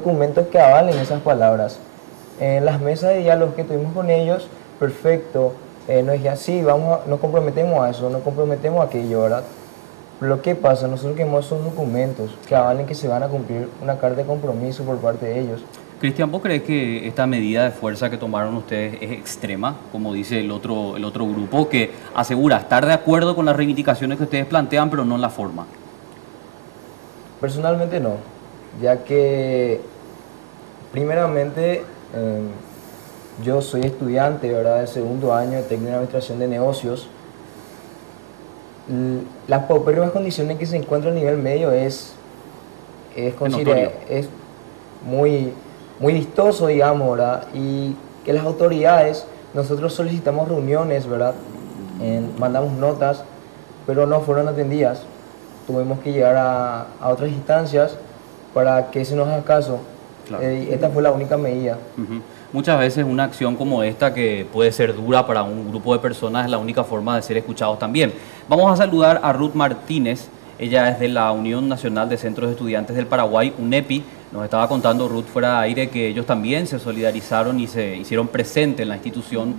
documentos que avalen esas palabras. En las mesas de diálogo que tuvimos con ellos, perfecto, nos decían, sí, nos comprometemos a eso, nos comprometemos a aquello, ¿verdad? Lo que pasa, nosotros queremos esos documentos que avalen que se van a cumplir una carta de compromiso por parte de ellos. Cristian, ¿vos crees que esta medida de fuerza que tomaron ustedes es extrema, como dice el otro grupo, que asegura estar de acuerdo con las reivindicaciones que ustedes plantean, pero no en la forma? Personalmente no, ya que primeramente yo soy estudiante, ¿verdad?, del segundo año de técnico en administración de negocios. Las paupérrimas condiciones que se encuentra a nivel medio es muy, muy vistoso, digamos, ¿verdad? Y que las autoridades, nosotros solicitamos reuniones, ¿verdad? Mandamos notas, pero no fueron atendidas. Tuvimos que llegar a otras instancias para que se nos haga caso. Claro. Esta fue la única medida. Muchas veces una acción como esta, que puede ser dura para un grupo de personas, es la única forma de ser escuchados también. Vamos a saludar a Ruth Martínez. Ella es de la Unión Nacional de Centros de Estudiantes del Paraguay, UNEPI. Nos estaba contando Ruth fuera de aire que ellos también se solidarizaron y se hicieron presentes en la institución,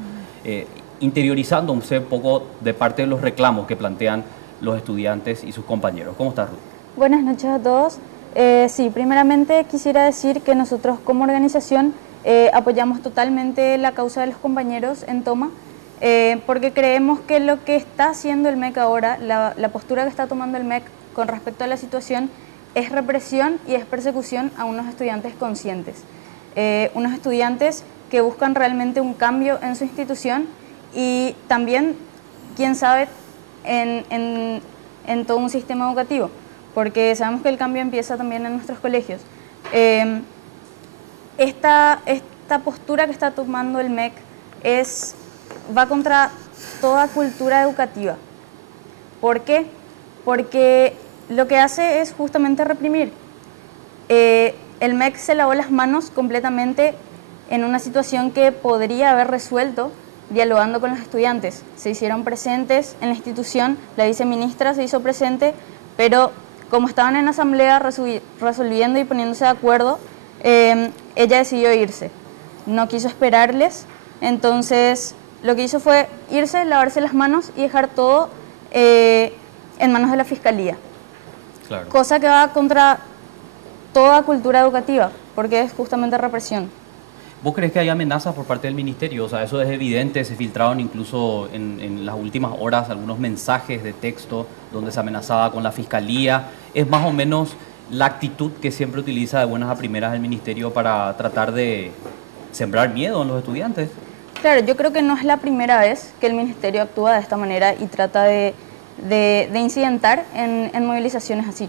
interiorizándose un poco de parte de los reclamos que plantean los estudiantes y sus compañeros. ¿Cómo estás, Ruth? Buenas noches a todos. Sí, primeramente quisiera decir que nosotros como organización apoyamos totalmente la causa de los compañeros en toma, porque creemos que lo que está haciendo el MEC ahora, la postura que está tomando el MEC con respecto a la situación, es represión y es persecución a unos estudiantes conscientes, unos estudiantes que buscan realmente un cambio en su institución y también, quién sabe, en todo un sistema educativo, porque sabemos que el cambio empieza también en nuestros colegios. Esta postura que está tomando el MEC va contra toda cultura educativa. ¿Por qué? Porque lo que hace es justamente reprimir. El MEC se lavó las manos completamente en una situación que podría haber resuelto dialogando con los estudiantes. Se hicieron presentes en la institución, la viceministra se hizo presente, pero como estaban en asamblea resolviendo y poniéndose de acuerdo, ella decidió irse. No quiso esperarles, entonces lo que hizo fue irse, lavarse las manos y dejar todo en manos de la Fiscalía. Claro. Cosa que va contra toda cultura educativa, porque es justamente represión. ¿Vos crees que hay amenazas por parte del ministerio? O sea, eso es evidente, se filtraron incluso en las últimas horas algunos mensajes de texto donde se amenazaba con la Fiscalía. ¿Es más o menos la actitud que siempre utiliza de buenas a primeras el ministerio para tratar de sembrar miedo en los estudiantes? Claro, yo creo que no es la primera vez que el ministerio actúa de esta manera y trata de incidentar en movilizaciones así.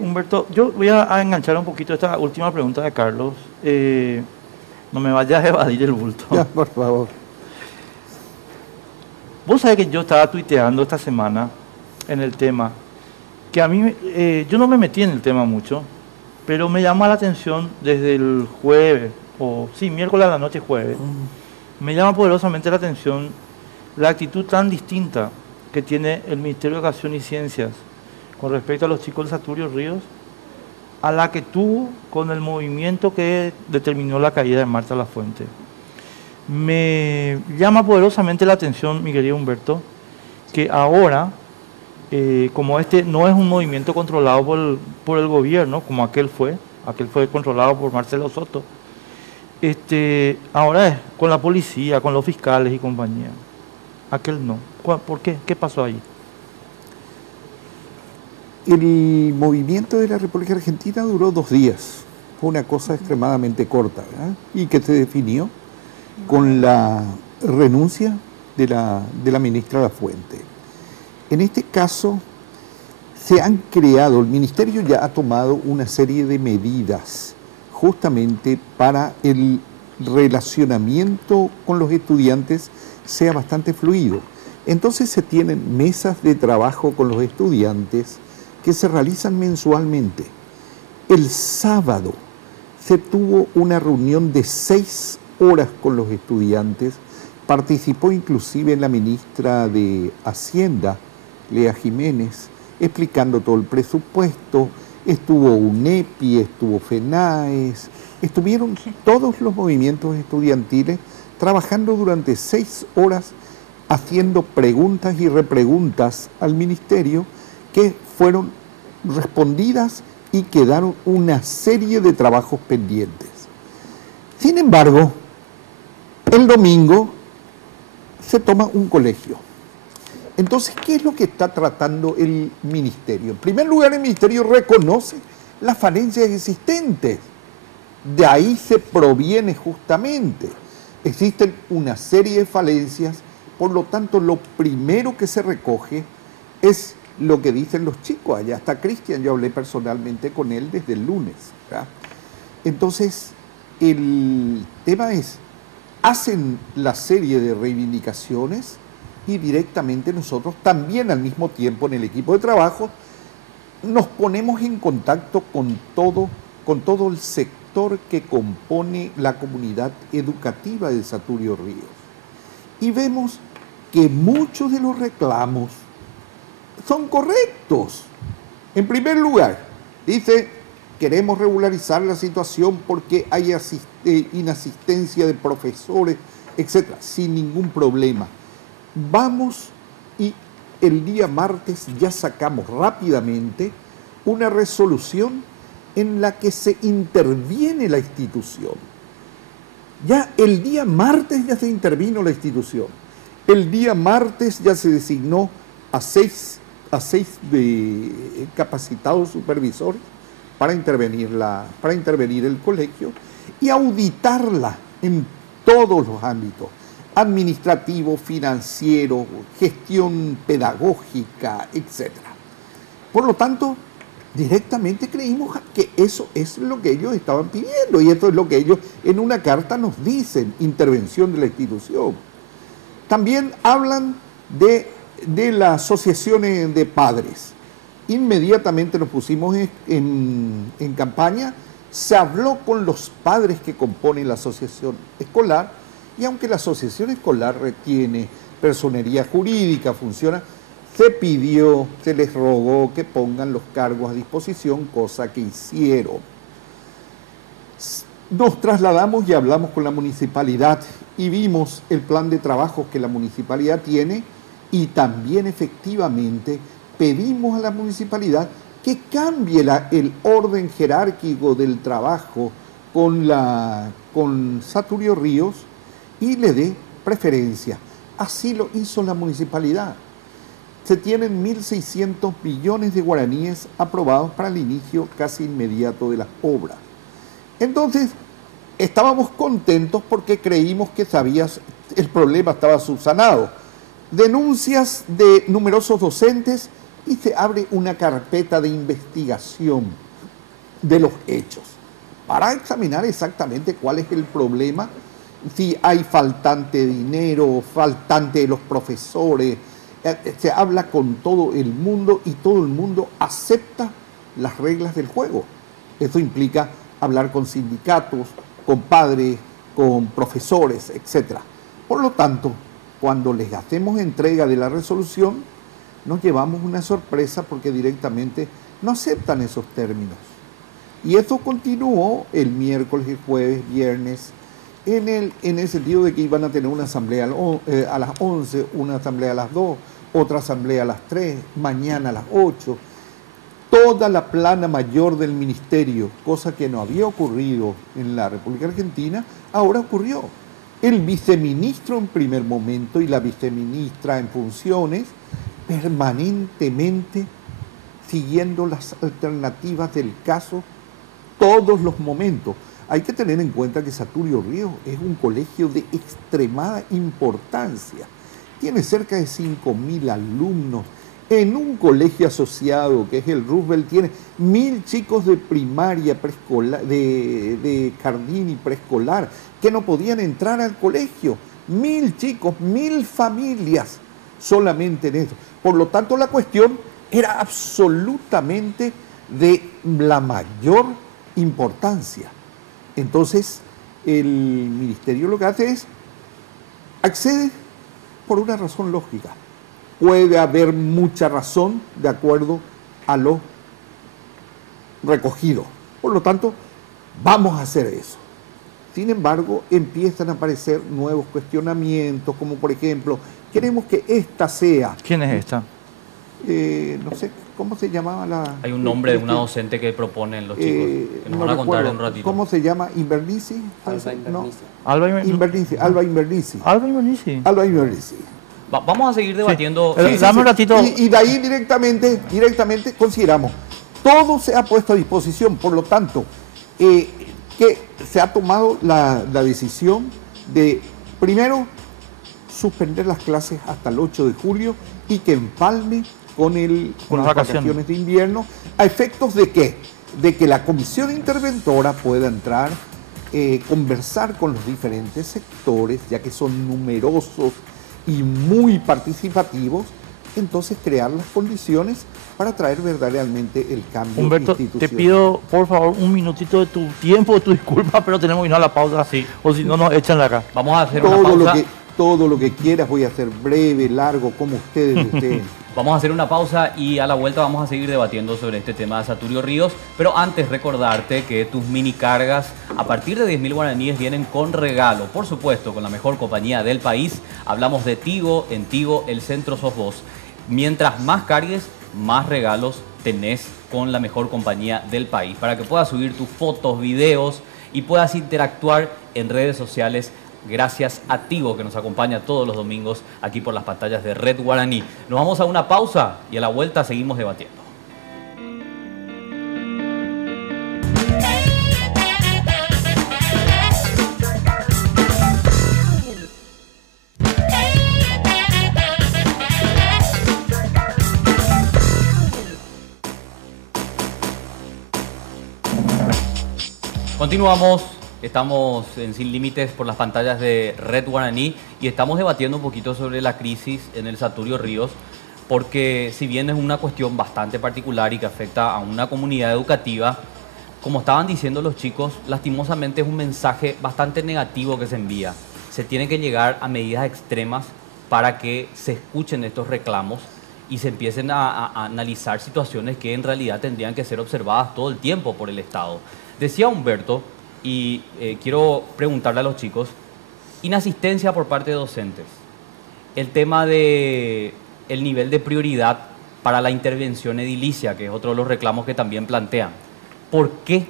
Humberto, yo voy a enganchar un poquito esta última pregunta de Carlos. No me vayas a evadir el bulto. Ya, por favor. Vos sabés que yo estaba tuiteando esta semana en el tema, que a mí, yo no me metí en el tema mucho, pero me llama la atención desde el jueves, miércoles a la noche jueves, me llama poderosamente la atención la actitud tan distinta que tiene el Ministerio de Educación y Ciencias con respecto a los chicos de Saturio Ríos, a la que tuvo con el movimiento que determinó la caída de Marta Lafuente. Me llama poderosamente la atención, mi querido Humberto, que ahora, como este no es un movimiento controlado por el gobierno, como aquel fue controlado por Marcelo Soto, ahora es con la policía, con los fiscales y compañía. Aquel no. ¿Por qué? ¿Qué pasó ahí? El movimiento de la República Argentina duró 2 días. Fue una cosa extremadamente corta, ¿verdad? Y que se definió con la renuncia de la ministra Lafuente. En este caso, el ministerio ya ha tomado una serie de medidas justamente para el relacionamiento con los estudiantes sea bastante fluido. Entonces se tienen mesas de trabajo con los estudiantes que se realizan mensualmente. El sábado se tuvo una reunión de 6 horas con los estudiantes, participó inclusive la ministra de Hacienda, Lea Jiménez, explicando todo el presupuesto, estuvo UNEPI, estuvo FENAES, estuvieron todos los movimientos estudiantiles trabajando durante 6 horas haciendo preguntas y repreguntas al ministerio que fueron respondidas y quedaron una serie de trabajos pendientes. Sin embargo, el domingo se toma un colegio. Entonces, ¿qué es lo que está tratando el ministerio? En primer lugar, el ministerio reconoce las falencias existentes. De ahí se proviene justamente. Existen una serie de falencias, por lo tanto, lo primero que se recoge es lo que dicen los chicos. Allá está Cristian, yo hablé personalmente con él desde el lunes, ¿verdad? Entonces, el tema es, hacen la serie de reivindicaciones y directamente nosotros también al mismo tiempo en el equipo de trabajo nos ponemos en contacto con todo el sector que compone la comunidad educativa de Saturio Ríos. Y vemos que muchos de los reclamos son correctos. En primer lugar, dice, queremos regularizar la situación porque hay inasistencia de profesores, etcétera, sin ningún problema. Vamos y el día martes ya sacamos rápidamente una resolución en la que se interviene la institución. Ya el día martes ya se intervino la institución. El día martes ya se designó a seis capacitados supervisores para intervenir el colegio y auditarla en todos los ámbitos: administrativo, financiero, gestión pedagógica, etc. Por lo tanto, directamente creímos que eso es lo que ellos estaban pidiendo y esto es lo que ellos en una carta nos dicen: intervención de la institución. También hablan de las asociaciones de padres. Inmediatamente nos pusimos en campaña, se habló con los padres que componen la asociación escolar, y aunque la asociación escolar retiene personería jurídica, funciona, se pidió, se les rogó que pongan los cargos a disposición, cosa que hicieron. Nos trasladamos y hablamos con la municipalidad y vimos el plan de trabajo que la municipalidad tiene, y también efectivamente pedimos a la municipalidad que cambie el orden jerárquico del trabajo con Saturio Ríos y le dé preferencia. Así lo hizo la municipalidad. Se tienen 1.600 millones de guaraníes aprobados para el inicio casi inmediato de las obras. Entonces, estábamos contentos porque creímos que el problema estaba subsanado. Denuncias de numerosos docentes y se abre una carpeta de investigación de los hechos para examinar exactamente cuál es el problema, si hay faltante de dinero, faltante de los profesores. Se habla con todo el mundo y todo el mundo acepta las reglas del juego. Eso implica hablar con sindicatos, con padres, con profesores, etc. Por lo tanto, cuando les hacemos entrega de la resolución, nos llevamos una sorpresa porque directamente no aceptan esos términos. Y esto continuó el miércoles, el jueves, viernes, en el sentido de que iban a tener una asamblea a las 11, una asamblea a las 2, otra asamblea a las 3, mañana a las 8. Toda la plana mayor del ministerio, cosa que no había ocurrido en la República Argentina, ahora ocurrió. El viceministro en primer momento y la viceministra en funciones permanentemente siguiendo las alternativas del caso todos los momentos. Hay que tener en cuenta que Saturio Ríos es un colegio de extremada importancia. Tiene cerca de 5.000 alumnos. En un colegio asociado, que es el Roosevelt, tiene 1.000 chicos de primaria, preescolar, de jardín y preescolar, que no podían entrar al colegio. 1.000 chicos, 1.000 familias solamente en eso. Por lo tanto, la cuestión era absolutamente de la mayor importancia. Entonces, el ministerio lo que hace es accede por una razón lógica. Puede haber mucha razón de acuerdo a lo recogido. Por lo tanto, vamos a hacer eso. Sin embargo, empiezan a aparecer nuevos cuestionamientos, como por ejemplo, queremos que esta sea... ¿Quién es esta? no sé, ¿cómo se llamaba la...? Hay un nombre de una docente que proponen los chicos, que nos no van a contar en recuerdo. un ratito. ¿Cómo se llama? ¿Invernici? Alba No. Invernici. Alba Invernici. Alba Invernici. Alba Invernici. Vamos a seguir debatiendo. Sí. Dame un ratito. Y de ahí directamente consideramos, todo se ha puesto a disposición, por lo tanto, que se ha tomado la decisión de, primero, suspender las clases hasta el 8 de julio y que empalme con las vacaciones de invierno, ¿a efectos de qué? De que la comisión interventora pueda entrar, conversar con los diferentes sectores, ya que son numerosos y muy participativos, entonces crear las condiciones para traer verdaderamente el cambio Humberto, institucional. te pido por favor un minutito de tu tiempo, de tu disculpa, pero tenemos que ir a la pausa, Sí. o si no nos echan de acá. Vamos a hacer una pausa. Todo lo que quieras, voy a hacer breve, largo, como ustedes. Vamos a hacer una pausa y a la vuelta vamos a seguir debatiendo sobre este tema de Saturio Ríos. Pero antes recordarte que tus mini cargas a partir de 10.000 guaraníes vienen con regalo. Por supuesto, con la mejor compañía del país. Hablamos de Tigo. En Tigo el centro sos vos. Mientras más cargues, más regalos tenés con la mejor compañía del país. Para que puedas subir tus fotos, videos y puedas interactuar en redes sociales. Gracias a Tigo, que nos acompaña todos los domingos aquí por las pantallas de Red Guaraní. Nos vamos a una pausa y a la vuelta seguimos debatiendo. Continuamos. Estamos en Sin Límites por las pantallas de Red Guaraní y estamos debatiendo un poquito sobre la crisis en el Saturio Ríos, porque si bien es una cuestión bastante particular y que afecta a una comunidad educativa, como estaban diciendo los chicos, lastimosamente es un mensaje bastante negativo que se envía. Se tiene que llegar a medidas extremas para que se escuchen estos reclamos y se empiecen a analizar situaciones que en realidad tendrían que ser observadas todo el tiempo por el Estado. Decía Humberto, y quiero preguntarle a los chicos, inasistencia por parte de docentes, el tema de el nivel de prioridad para la intervención edilicia, que es otro de los reclamos que también plantean. ¿Por qué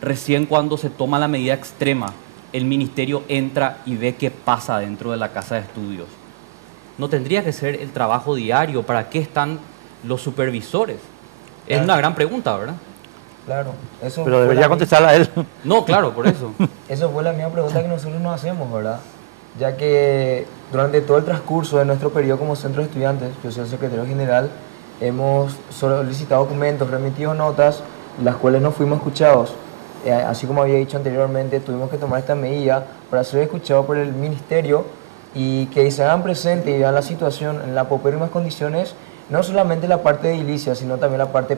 recién cuando se toma la medida extrema el ministerio entra y ve qué pasa dentro de la casa de estudios? ¿No tendría que ser el trabajo diario? ¿Para qué están los supervisores? Es una gran pregunta, ¿verdad? Claro, eso Pero fue debería la- contestarla a él. No, claro, por eso. Eso fue la misma pregunta que nosotros nos hacemos, ¿verdad? Ya que durante todo el transcurso de nuestro periodo como centro de estudiantes, yo soy el secretario general, hemos solicitado documentos, remitido notas, las cuales no fuimos escuchados. Así como había dicho anteriormente, tuvimos que tomar esta medida para ser escuchados por el ministerio y que se hagan presente y vean la situación en las paupérrimas condiciones, no solamente la parte edilicia, sino también la parte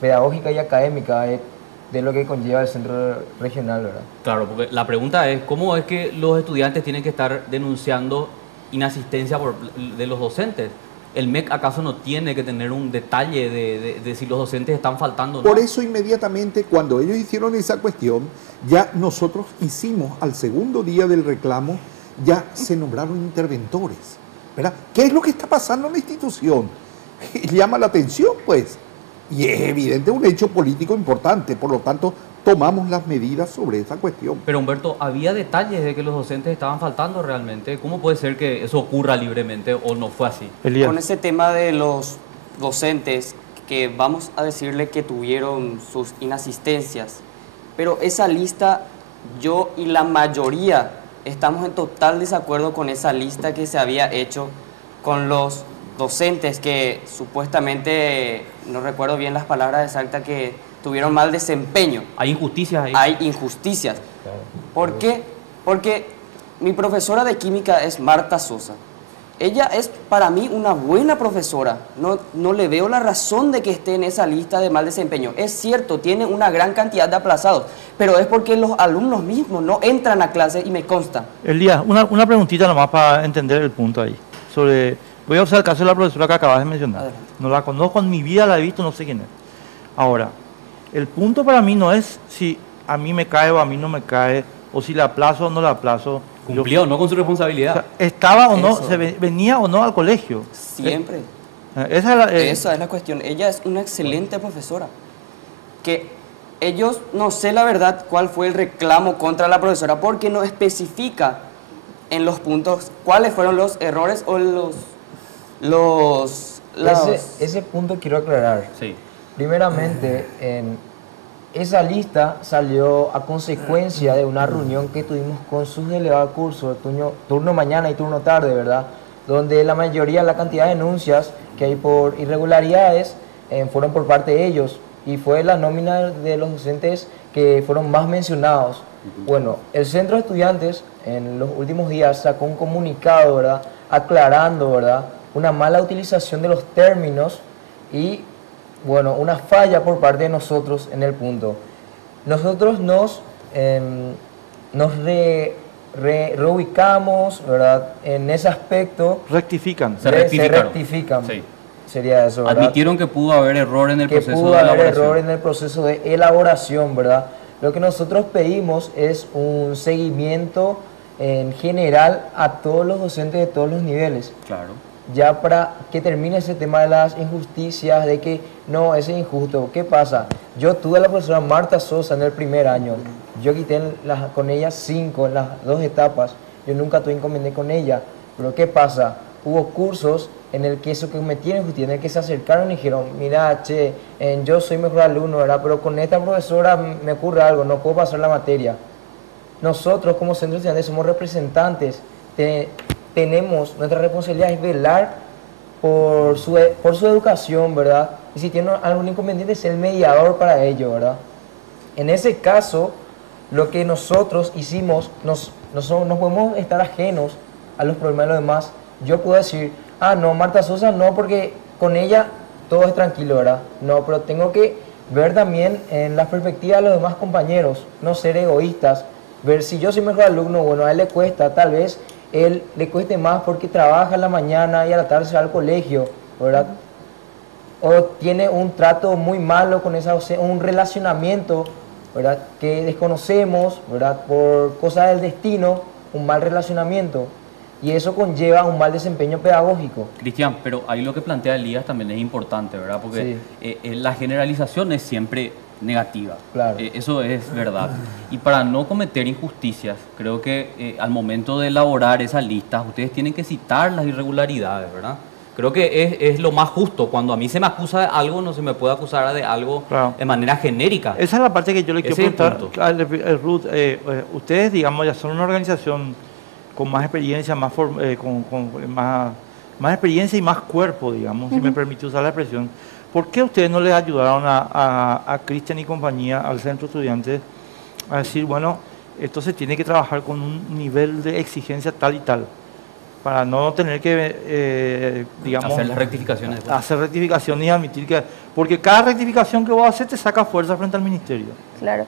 pedagógica y académica de lo que conlleva el centro regional, ¿verdad? Claro, porque la pregunta es, ¿cómo es que los estudiantes tienen que estar denunciando inasistencia de los docentes? ¿El MEC acaso no tiene que tener un detalle de si los docentes están faltando o no? Por eso inmediatamente cuando ellos hicieron esa cuestión, ya nosotros hicimos al segundo día del reclamo, ya se nombraron interventores, ¿verdad? ¿Qué es lo que está pasando en la institución? Llama la atención, pues. Y es evidente un hecho político importante, por lo tanto, tomamos las medidas sobre esa cuestión. Pero Humberto, ¿había detalles de que los docentes estaban faltando realmente? ¿Cómo puede ser que eso ocurra libremente o no fue así? Elías. Con ese tema de los docentes, que vamos a decirle que tuvieron sus inasistencias, pero esa lista, yo y la mayoría estamos en total desacuerdo con esa lista que se había hecho con los docentes que supuestamente, no recuerdo bien las palabras exactas, que tuvieron mal desempeño. ¿Hay injusticias ahí? Hay injusticias. ¿Por qué? Porque mi profesora de química es Marta Sosa. Ella es para mí una buena profesora. No le veo la razón de que esté en esa lista de mal desempeño. Es cierto, tiene una gran cantidad de aplazados, pero es porque los alumnos mismos no entran a clase y me consta. Elías, una preguntita nomás para entender el punto ahí. Voy a usar el caso de la profesora que acabas de mencionar. Adelante. No la conozco en mi vida, la he visto, no sé quién es. Ahora, El punto para mí no es si a mí me cae o a mí no me cae, o si la aplazo o no la aplazo. ¿Cumplió o no con su O responsabilidad? sea, estaba o no, Eso. venía o no al colegio. Siempre. Esa es la, Esa es la cuestión. Ella es una excelente profesora. Que ellos, no sé la verdad cuál fue el reclamo contra la profesora, porque no especifica en los puntos cuáles fueron los errores o Ese punto quiero aclarar. Sí. Primeramente, esa lista salió a consecuencia de una reunión que tuvimos con sus delegados de curso, turno mañana y turno tarde, ¿verdad? Donde la mayoría, la cantidad de denuncias que hay por irregularidades fueron por parte de ellos y fue la nómina de los docentes que fueron más mencionados. Bueno, el centro de estudiantes en los últimos días sacó un comunicado, ¿verdad? Aclarando, ¿verdad? Una mala utilización de los términos y, bueno, una falla por parte de nosotros en el punto. Nosotros nos reubicamos, ¿verdad? En ese aspecto. rectifican. Se rectificaron. rectifican. Sí. Sería eso, ¿verdad? Admitieron que pudo haber error en el Que proceso pudo de haber elaboración. error en el proceso de elaboración, ¿verdad? Lo que nosotros pedimos es un seguimiento en general a todos los docentes de todos los niveles, Claro. ya para que termine ese tema de las injusticias, de que no, ese es injusto. ¿Qué pasa? Yo tuve a la profesora Marta Sosa en el primer año, yo quité con ella 5 en las 2 etapas, yo nunca tuve inconveniente con ella, pero ¿qué pasa? Hubo cursos en el que eso que cometieron injusticia, en el que se acercaron y dijeron, mira, che, yo soy mejor alumno, ¿verdad? Pero con esta profesora me ocurre algo, no puedo pasar la materia. Nosotros como centro de estudiantes somos representantes, tenemos, nuestra responsabilidad es velar por su educación, ¿verdad? Y si tienen algún inconveniente, ser el mediador para ello, ¿verdad? En ese caso, lo que nosotros hicimos, no podemos estar ajenos a los problemas de los demás. Yo puedo decir, no, Marta Sosa no, porque con ella todo es tranquilo, ¿verdad? No, pero tengo que ver también en la perspectiva de los demás compañeros, no ser egoístas, ver si yo soy mejor alumno, bueno, a él le cuesta, tal vez él le cueste más porque trabaja en la mañana y a la tarde se va al colegio, ¿verdad? O tiene un trato muy malo con esa, un relacionamiento, ¿verdad? Que desconocemos, ¿verdad? Por cosas del destino, un mal relacionamiento. Y eso conlleva un mal desempeño pedagógico. Cristian, pero ahí lo que plantea Elías también es importante, ¿verdad? Porque la generalización es siempre negativa. Claro. Eso es verdad. Y para no cometer injusticias, creo que al momento de elaborar esas listas, ustedes tienen que citar las irregularidades, ¿verdad? Creo que es lo más justo. Cuando a mí se me acusa de algo, no se me puede acusar de algo Claro. de manera genérica. Esa es la parte que yo le quiero Ese es el preguntar. punto. Ruth, ustedes, digamos, ya son una organización con más experiencia, con más experiencia y más cuerpo, digamos, si me permite usar la expresión. ¿Por qué ustedes no les ayudaron a Cristian y compañía, al centro de estudiantes, a decir, bueno, esto se tiene que trabajar con un nivel de exigencia tal y tal, para no tener que, digamos, Hacer las rectificaciones. hacer rectificación y admitir que... Porque cada rectificación que vos haces te saca fuerza frente al ministerio. Claro.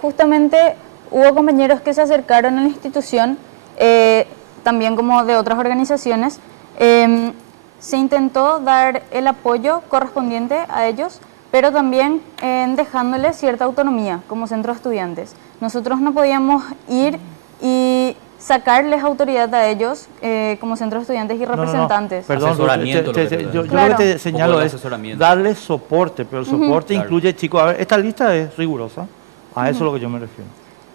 Justamente hubo compañeros que se acercaron a la institución, también como de otras organizaciones. Se intentó dar el apoyo correspondiente a ellos, pero también dejándoles cierta autonomía como centro de estudiantes. Nosotros no podíamos ir y sacarles autoridad a ellos como centro de estudiantes y representantes. Perdón, Asesoramiento, lo que te- yo Claro. lo que te Un señalo poco de es asesoramiento. darles soporte, pero el soporte Claro. incluye, chicos, a ver, esta lista es rigurosa, a eso es lo que yo me refiero.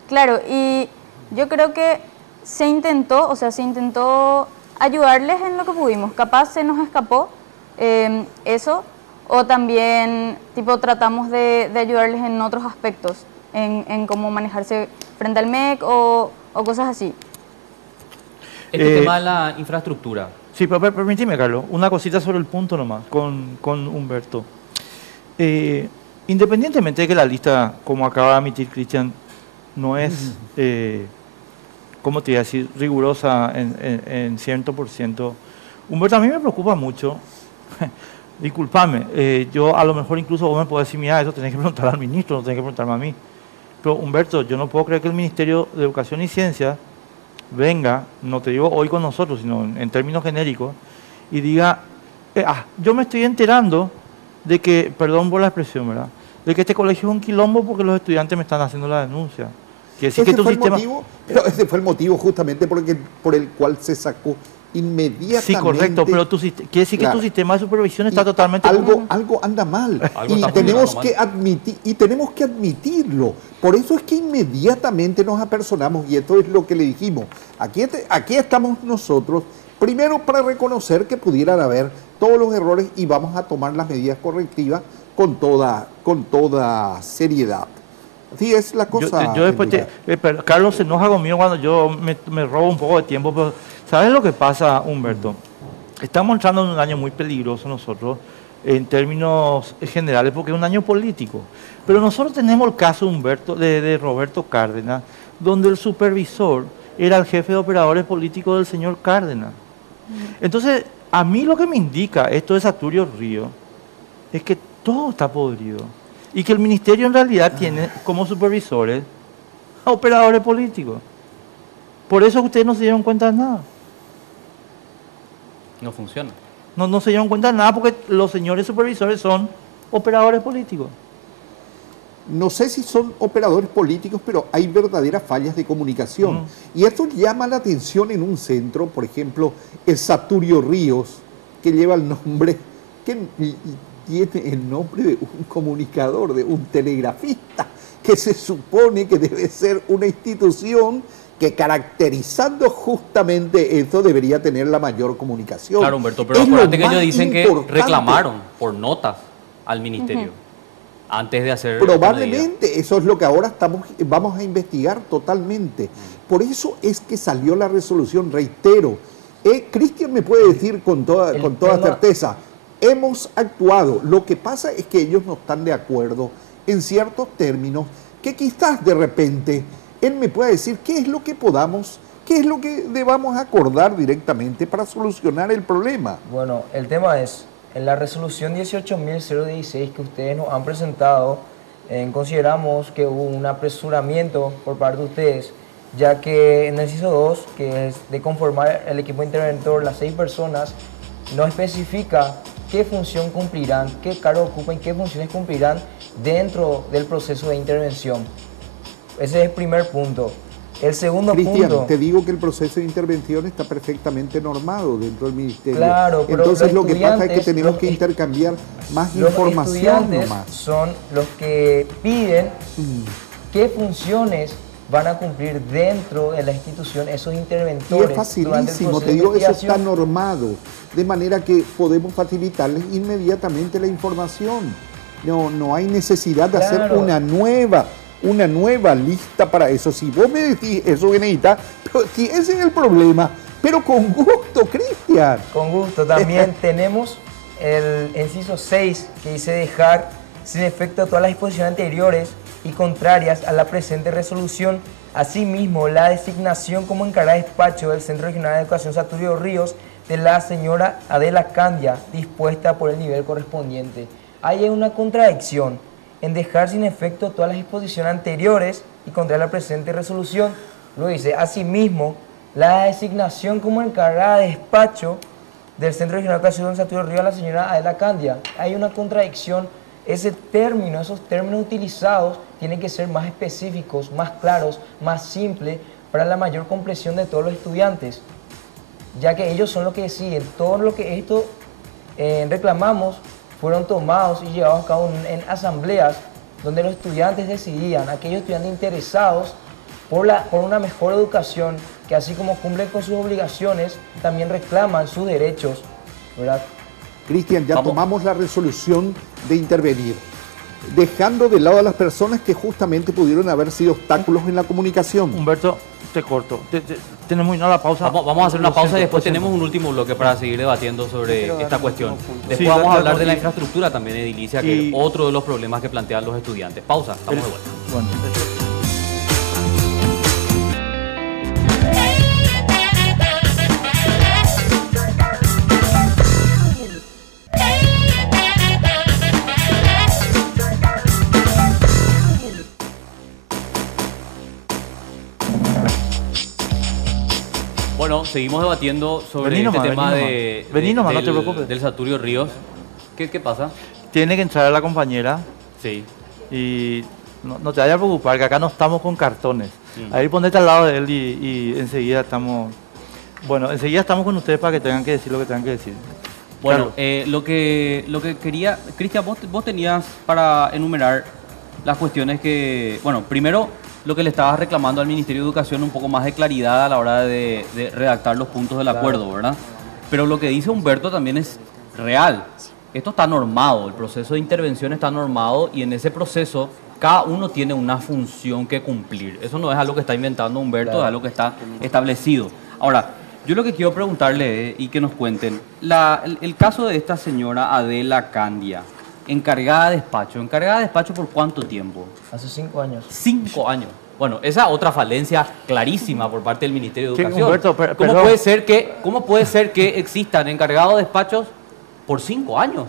Claro, y yo creo que se intentó ayudarles en lo que pudimos. Capaz se nos escapó eso, o también tipo tratamos de ayudarles en otros aspectos, en cómo manejarse frente al MEC o cosas así. Este tema de la infraestructura. Sí, pero permíteme, Carlos, una cosita sobre el punto nomás, con Humberto. Independientemente de que la lista, como acaba de admitir Cristian, no es, ¿cómo te iba a decir?, rigurosa en 100%. Humberto, a mí me preocupa mucho, discúlpame, yo a lo mejor incluso vos me podés decir, mira, eso tenés que preguntar al ministro, no tenés que preguntarme a mí. Pero Humberto, yo no puedo creer que el Ministerio de Educación y Ciencia venga, no te digo hoy con nosotros, sino en términos genéricos, y diga, yo me estoy enterando de que, perdón por la expresión, ¿verdad?, de que este colegio es un quilombo porque los estudiantes me están haciendo la denuncia. Quiere decir que Ese tu fue el sistema... motivo, pero ese fue el motivo justamente por el cual se sacó inmediatamente. Sí, correcto, pero quiere decir que tu sistema de supervisión está Y totalmente... algo anda mal. Algo Y está tenemos funcionando que tenemos que admitirlo. Por eso es que inmediatamente nos apersonamos, y esto es lo que le dijimos. Aquí estamos nosotros, primero para reconocer que pudieran haber todos los errores y vamos a tomar las medidas correctivas con toda seriedad. Sí, es la cosa. Yo después pero Carlos se enoja conmigo cuando yo me robo un poco de tiempo, pero ¿sabes lo que pasa, Humberto? Estamos entrando en un año muy peligroso nosotros, en términos generales, porque es un año político. Pero nosotros tenemos el caso, Humberto, de Roberto Cárdenas, donde el supervisor era el jefe de operadores políticos del señor Cárdenas. Entonces, a mí lo que me indica esto de Saturio Ríos es que todo está podrido. Y que el ministerio en realidad tiene como supervisores a operadores políticos. Por eso ustedes no se dieron cuenta de nada. No funciona. No se dieron cuenta de nada porque los señores supervisores son operadores políticos. No sé si son operadores políticos, pero hay verdaderas fallas de comunicación. Y esto llama la atención en un centro, por ejemplo, el Saturio Ríos, que lleva el nombre, tiene el nombre de un comunicador, de un telegrafista, que se supone que debe ser una institución que, caracterizando justamente eso, debería tener la mayor comunicación. Claro, Humberto, pero Es lo acuérdate que ellos más dicen que importante. reclamaron por notas al ministerio antes de hacer... Probablemente, eso es lo que ahora vamos a investigar totalmente. Por eso es que salió la resolución, reitero. Cristian me puede decir con toda certeza, hemos actuado. Lo que pasa es que ellos no están de acuerdo en ciertos términos que quizás de repente él me pueda decir qué es lo que debamos acordar directamente para solucionar el problema. Bueno, el tema es, en la resolución 18.016 que ustedes nos han presentado, consideramos que hubo un apresuramiento por parte de ustedes, ya que en el inciso 2, que es de conformar el equipo interventor, las 6 personas, no especifica qué función cumplirán, qué cargo ocupan, qué funciones cumplirán dentro del proceso de intervención. Ese es el primer punto. El segundo Cristian, punto... te digo que el proceso de intervención está perfectamente normado dentro del ministerio. Claro, pero entonces lo que pasa es que estudiantes, tenemos que intercambiar más los información estudiantes nomás. son los que piden qué funciones van a cumplir dentro de la institución esos Y interventores. es facilísimo, te digo, eso está normado, de manera que podemos facilitarles inmediatamente la información. No hay necesidad de hacer una nueva lista para eso. Si vos me decís eso que necesitas, si ese es el problema, pero con gusto, Cristian. Con gusto. También tenemos el inciso 6, que dice dejar sin efecto todas las disposiciones anteriores y contrarias a la presente resolución. Asimismo, la designación como encargada de despacho del Centro Regional de Educación Saturio Ríos de la señora Adela Candia, dispuesta por el nivel correspondiente. Hay una contradicción en dejar sin efecto todas las disposiciones anteriores y contrarias a la presente resolución. Luego dice, asimismo, la designación como encargada de despacho del Centro Regional de Educación Saturio Ríos a la señora Adela Candia. Hay una contradicción. Esos términos utilizados tienen que ser más específicos, más claros, más simples para la mayor comprensión de todos los estudiantes, ya que ellos son los que deciden. Todo lo que esto reclamamos fueron tomados y llevados a cabo en asambleas donde los estudiantes decidían, aquellos estudiantes interesados por una mejor educación, que así como cumplen con sus obligaciones, también reclaman sus derechos, ¿verdad? Cristian, ya tomamos la resolución de intervenir, dejando de lado a las personas que justamente pudieron haber sido obstáculos en la comunicación. Humberto, te corto. Tenemos una la pausa. Vamos a hacer una pausa y después tenemos un último bloque para seguir debatiendo sobre esta cuestión. Después Sí, vamos a la- hablar la- de la infraestructura también, edilicia, que y- es otro de los problemas que plantean los estudiantes. Pausa, estamos de vuelta. Bueno, Bueno, seguimos debatiendo sobre Vení nomás, este tema vení nomás, no te preocupes. del Saturio Ríos. ¿Qué pasa? tiene que entrar la compañera. Sí. Y no te vayas a preocupar, que acá no estamos con cartones. Ahí ponete al lado de él y enseguida estamos... Bueno, enseguida estamos con ustedes para que tengan que decir lo que tengan que decir. Bueno, Claro. lo que quería... Cristian, vos tenías para enumerar las cuestiones que... Bueno, primero, lo que le estabas reclamando al Ministerio de Educación, un poco más de claridad a la hora de redactar los puntos del acuerdo, ¿verdad? Pero lo que dice Humberto también es real. Esto está normado, el proceso de intervención está normado y en ese proceso cada uno tiene una función que cumplir. Eso no es algo que está inventando Humberto, es algo que está establecido. Ahora, yo lo que quiero preguntarle y que nos cuenten, el caso de esta señora Adela Candia, encargada de despacho ¿por cuánto tiempo? Hace 5 años. 5 años. Bueno, esa otra falencia clarísima por parte del Ministerio de Sí, Educación. Humberto, ¿Cómo perdón. puede ser que existan encargados de despachos por 5 años?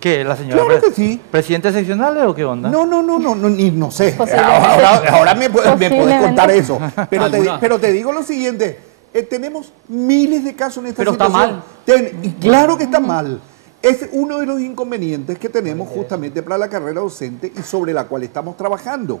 ¿Qué? ¿La señora Claro que sí. presidente seccional o qué onda? No sé. Posiblemente. Ahora me puedes Posiblemente. contar eso. Alguna. Pero te digo lo siguiente, tenemos miles de casos en esta Pero está situación. mal. Y claro que está mal. Es uno de los inconvenientes que tenemos justamente para la carrera docente y sobre la cual estamos trabajando.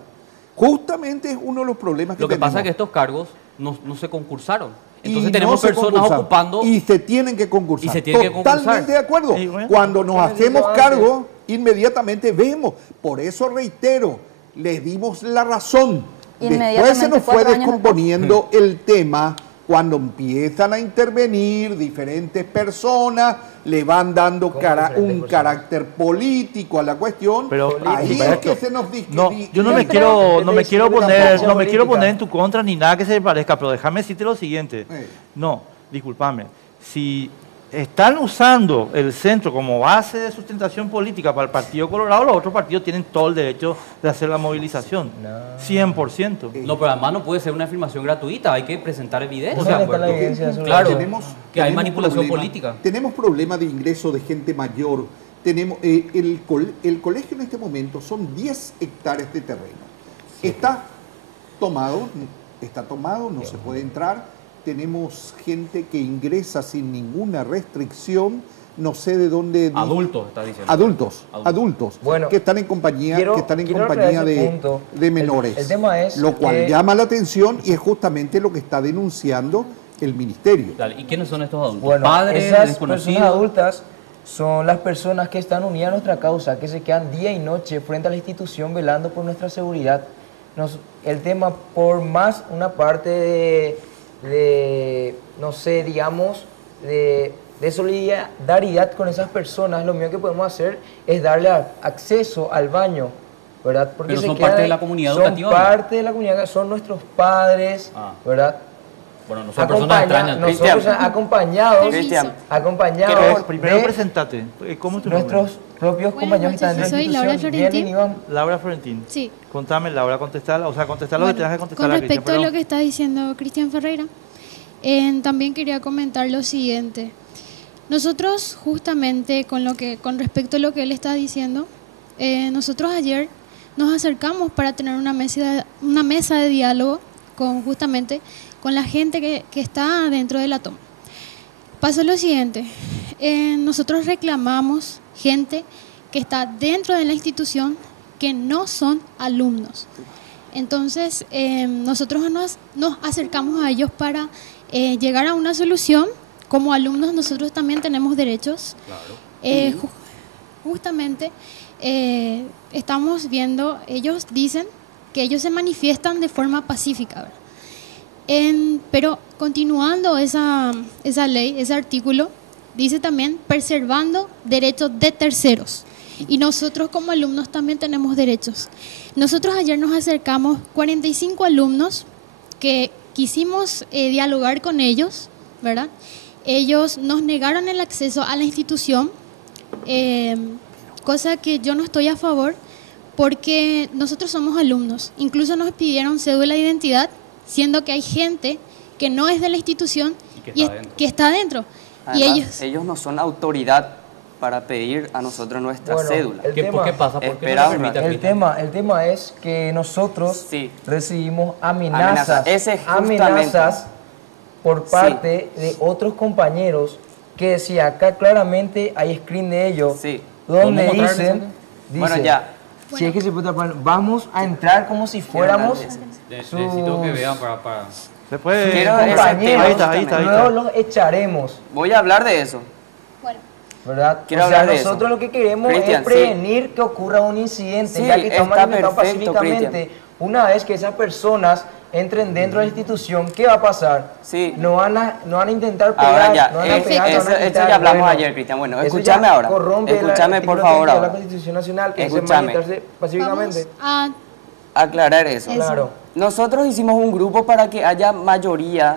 Justamente es uno de los problemas que Lo que tenemos. pasa es que estos cargos no se concursaron. Y Entonces no tenemos se personas concursan. ocupando... Y se tienen que concursar. Y se tienen que concursar. Totalmente de acuerdo. Y bueno, Cuando nos ¿qué me hacemos dijo cargo, antes? inmediatamente vemos. Por eso reitero, les dimos la razón. Después Inmediatamente, se nos fue 4 años descomponiendo el tema cuando empiezan a intervenir diferentes personas, le van dando ¿Cómo diferentes un personas? carácter político a la cuestión. Pero, ahí pero es que se nos No, yo no me creo quiero, que no me te quiero dice una poner, campaña no me quiero política. poner en tu contra ni nada que se le parezca, pero déjame decirte lo siguiente. Eh. No, discúlpame. Si están usando el centro como base de sustentación política para el Partido Colorado, los otros partidos tienen todo el derecho de hacer la movilización. 100%. No, pero además no puede ser una afirmación gratuita, hay que presentar evidencia. ¿Dónde está Humberto. la evidencia de eso? Claro, Tenemos que hay tenemos manipulación política. Tenemos problemas de ingreso de gente mayor. Tenemos el colegio en este momento son 10 hectáreas de terreno. Está tomado, no se puede entrar. Tenemos gente que ingresa sin ninguna restricción. No sé de dónde. Adultos, está diciendo. Adultos. Bueno, que están en compañía, quiero compañía aclarar ese punto. de menores. El tema es lo cual que- llama la atención y es justamente lo que está denunciando el ministerio. Dale, ¿y quiénes son estos adultos? Bueno, ¿Padres, esas desconocidos? personas adultas son las personas que están unidas a nuestra causa, que se quedan día y noche frente a la institución velando por nuestra seguridad. El tema, por más una parte de no sé, digamos, de solidaridad con esas personas, lo mío que podemos hacer es darle acceso al baño, ¿verdad? Pero se son quedan parte de ahí, la comunidad son educativa, ¿no? parte de la comunidad, son nuestros padres, Ah. ¿verdad? Bueno, no son personas extrañas. Nosotros Cristian. acompañados, Cristian. acompañados Primero de presentate. ¿Cómo es tu nombre? nuestros propios Buenas compañeros que están en la noches, soy Laura institución, Florentín. vienen y van. Laura Florentín. Sí. Contame, Laura, contestar lo que Bueno, tengas que contestar con a respecto Cristian, a lo que está diciendo Cristian Ferreira, también quería comentar lo siguiente. Nosotros, justamente con respecto a lo que él está diciendo, nosotros ayer nos acercamos para tener una mesa de diálogo justamente con la gente que está dentro de la toma. Pasó lo siguiente, nosotros reclamamos gente que está dentro de la institución que no son alumnos. Entonces, nosotros nos acercamos a ellos para llegar a una solución. Como alumnos nosotros también tenemos derechos. Justamente estamos viendo, ellos dicen que ellos se manifiestan de forma pacífica, ¿verdad? Pero continuando esa ley, ese artículo, dice también preservando derechos de terceros. Y nosotros como alumnos también tenemos derechos. Nosotros ayer nos acercamos 45 alumnos que quisimos dialogar con ellos, ¿verdad? Ellos nos negaron el acceso a la institución, cosa que yo no estoy a favor porque nosotros somos alumnos. Incluso nos pidieron cédula de identidad, siendo que hay gente que no es de la institución y que está adentro. Y Además, ellos no son autoridad para pedir a nosotros nuestra Bueno, cédula. el tema- ¿Qué pasa? ¿Por qué no Espera, le permite a El Cristian? tema es que nosotros Sí. recibimos Amenazas. amenazas, Ese es justamente. amenazas por parte de otros compañeros que si acá claramente hay screen de ellos Sí. donde ¿Podemos mostrar, dicen, Alexander? Bueno, ya. Si es que se puede tapar, vamos a entrar como si fuéramos Necesito que vean para... Se puede... Quiero compañeros, ahí está. luego los echaremos, Voy a hablar de eso. Bueno, ¿verdad? Quiero O sea, hablar de nosotros eso. lo que queremos Cristian, es prevenir que ocurra un incidente, Sí, ya que estamos está alimentando perfecto, pacíficamente. Una vez que esas personas entren dentro de la institución, ¿qué va a pasar? Sí. No van a intentar Ahora pegar, ya, no van a pegar, no eso, van a eso quitar, ya hablamos bueno, ayer, Cristian. Bueno, eso escúchame ya ahora. corrompe Escúchame el por artículo favor 30 de la ahora. Constitución Nacional, que Escúchame. es manifestarse pacíficamente. vamos a... Aclarar eso. Eso. Claro. Nosotros hicimos un grupo para que haya mayoría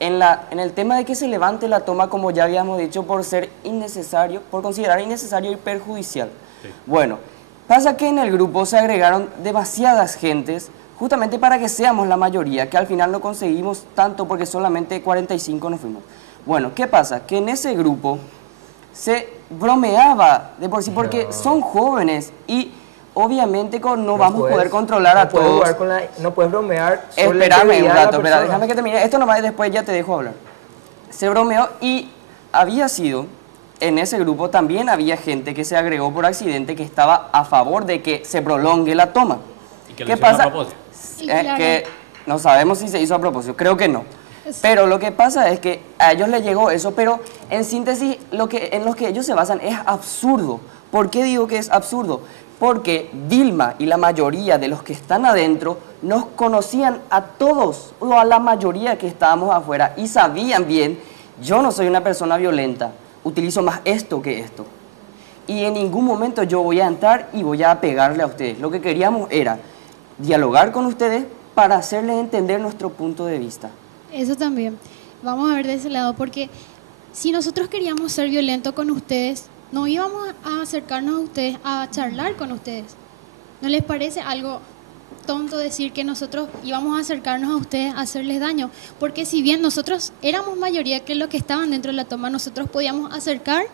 en el tema de que se levante la toma, como ya habíamos dicho, por ser innecesario, por considerar innecesario y perjudicial. Bueno, pasa que en el grupo se agregaron demasiadas gentes, justamente para que seamos la mayoría, que al final no conseguimos tanto porque solamente 45 nos fuimos. Bueno, ¿qué pasa? Que en ese grupo se bromeaba de por sí, porque son jóvenes y obviamente no vamos a poder controlar a todos. No puedes bromear sobre la Espérame un integridad de la rato, espera, persona. déjame que termine. Esto nomás y después ya te dejo hablar. Se bromeó y había sido, en ese grupo también había gente que se agregó por accidente que estaba a favor de que se prolongue la toma. ¿Y que lo ¿Qué hicieron a pasa? propósito? Claro. Que no sabemos si se hizo a propósito, creo que no. Es- Pero lo que pasa es que a ellos les llegó eso, pero en síntesis en lo que ellos se basan es absurdo. ¿Por qué digo que es absurdo? Porque Vilma y la mayoría de los que están adentro nos conocían a todos, o a la mayoría que estábamos afuera, y sabían bien, yo no soy una persona violenta, utilizo más esto que esto. Y en ningún momento yo voy a entrar y voy a pegarle a ustedes. Lo que queríamos era dialogar con ustedes para hacerles entender nuestro punto de vista. Eso también. Vamos a ver de ese lado, porque si nosotros queríamos ser violentos con ustedes, no íbamos a acercarnos a ustedes, a charlar con ustedes. ¿No les parece algo tonto decir que nosotros íbamos a acercarnos a ustedes a hacerles daño? Porque si bien nosotros éramos mayoría que los que estaban dentro de la toma, nosotros podíamos acercar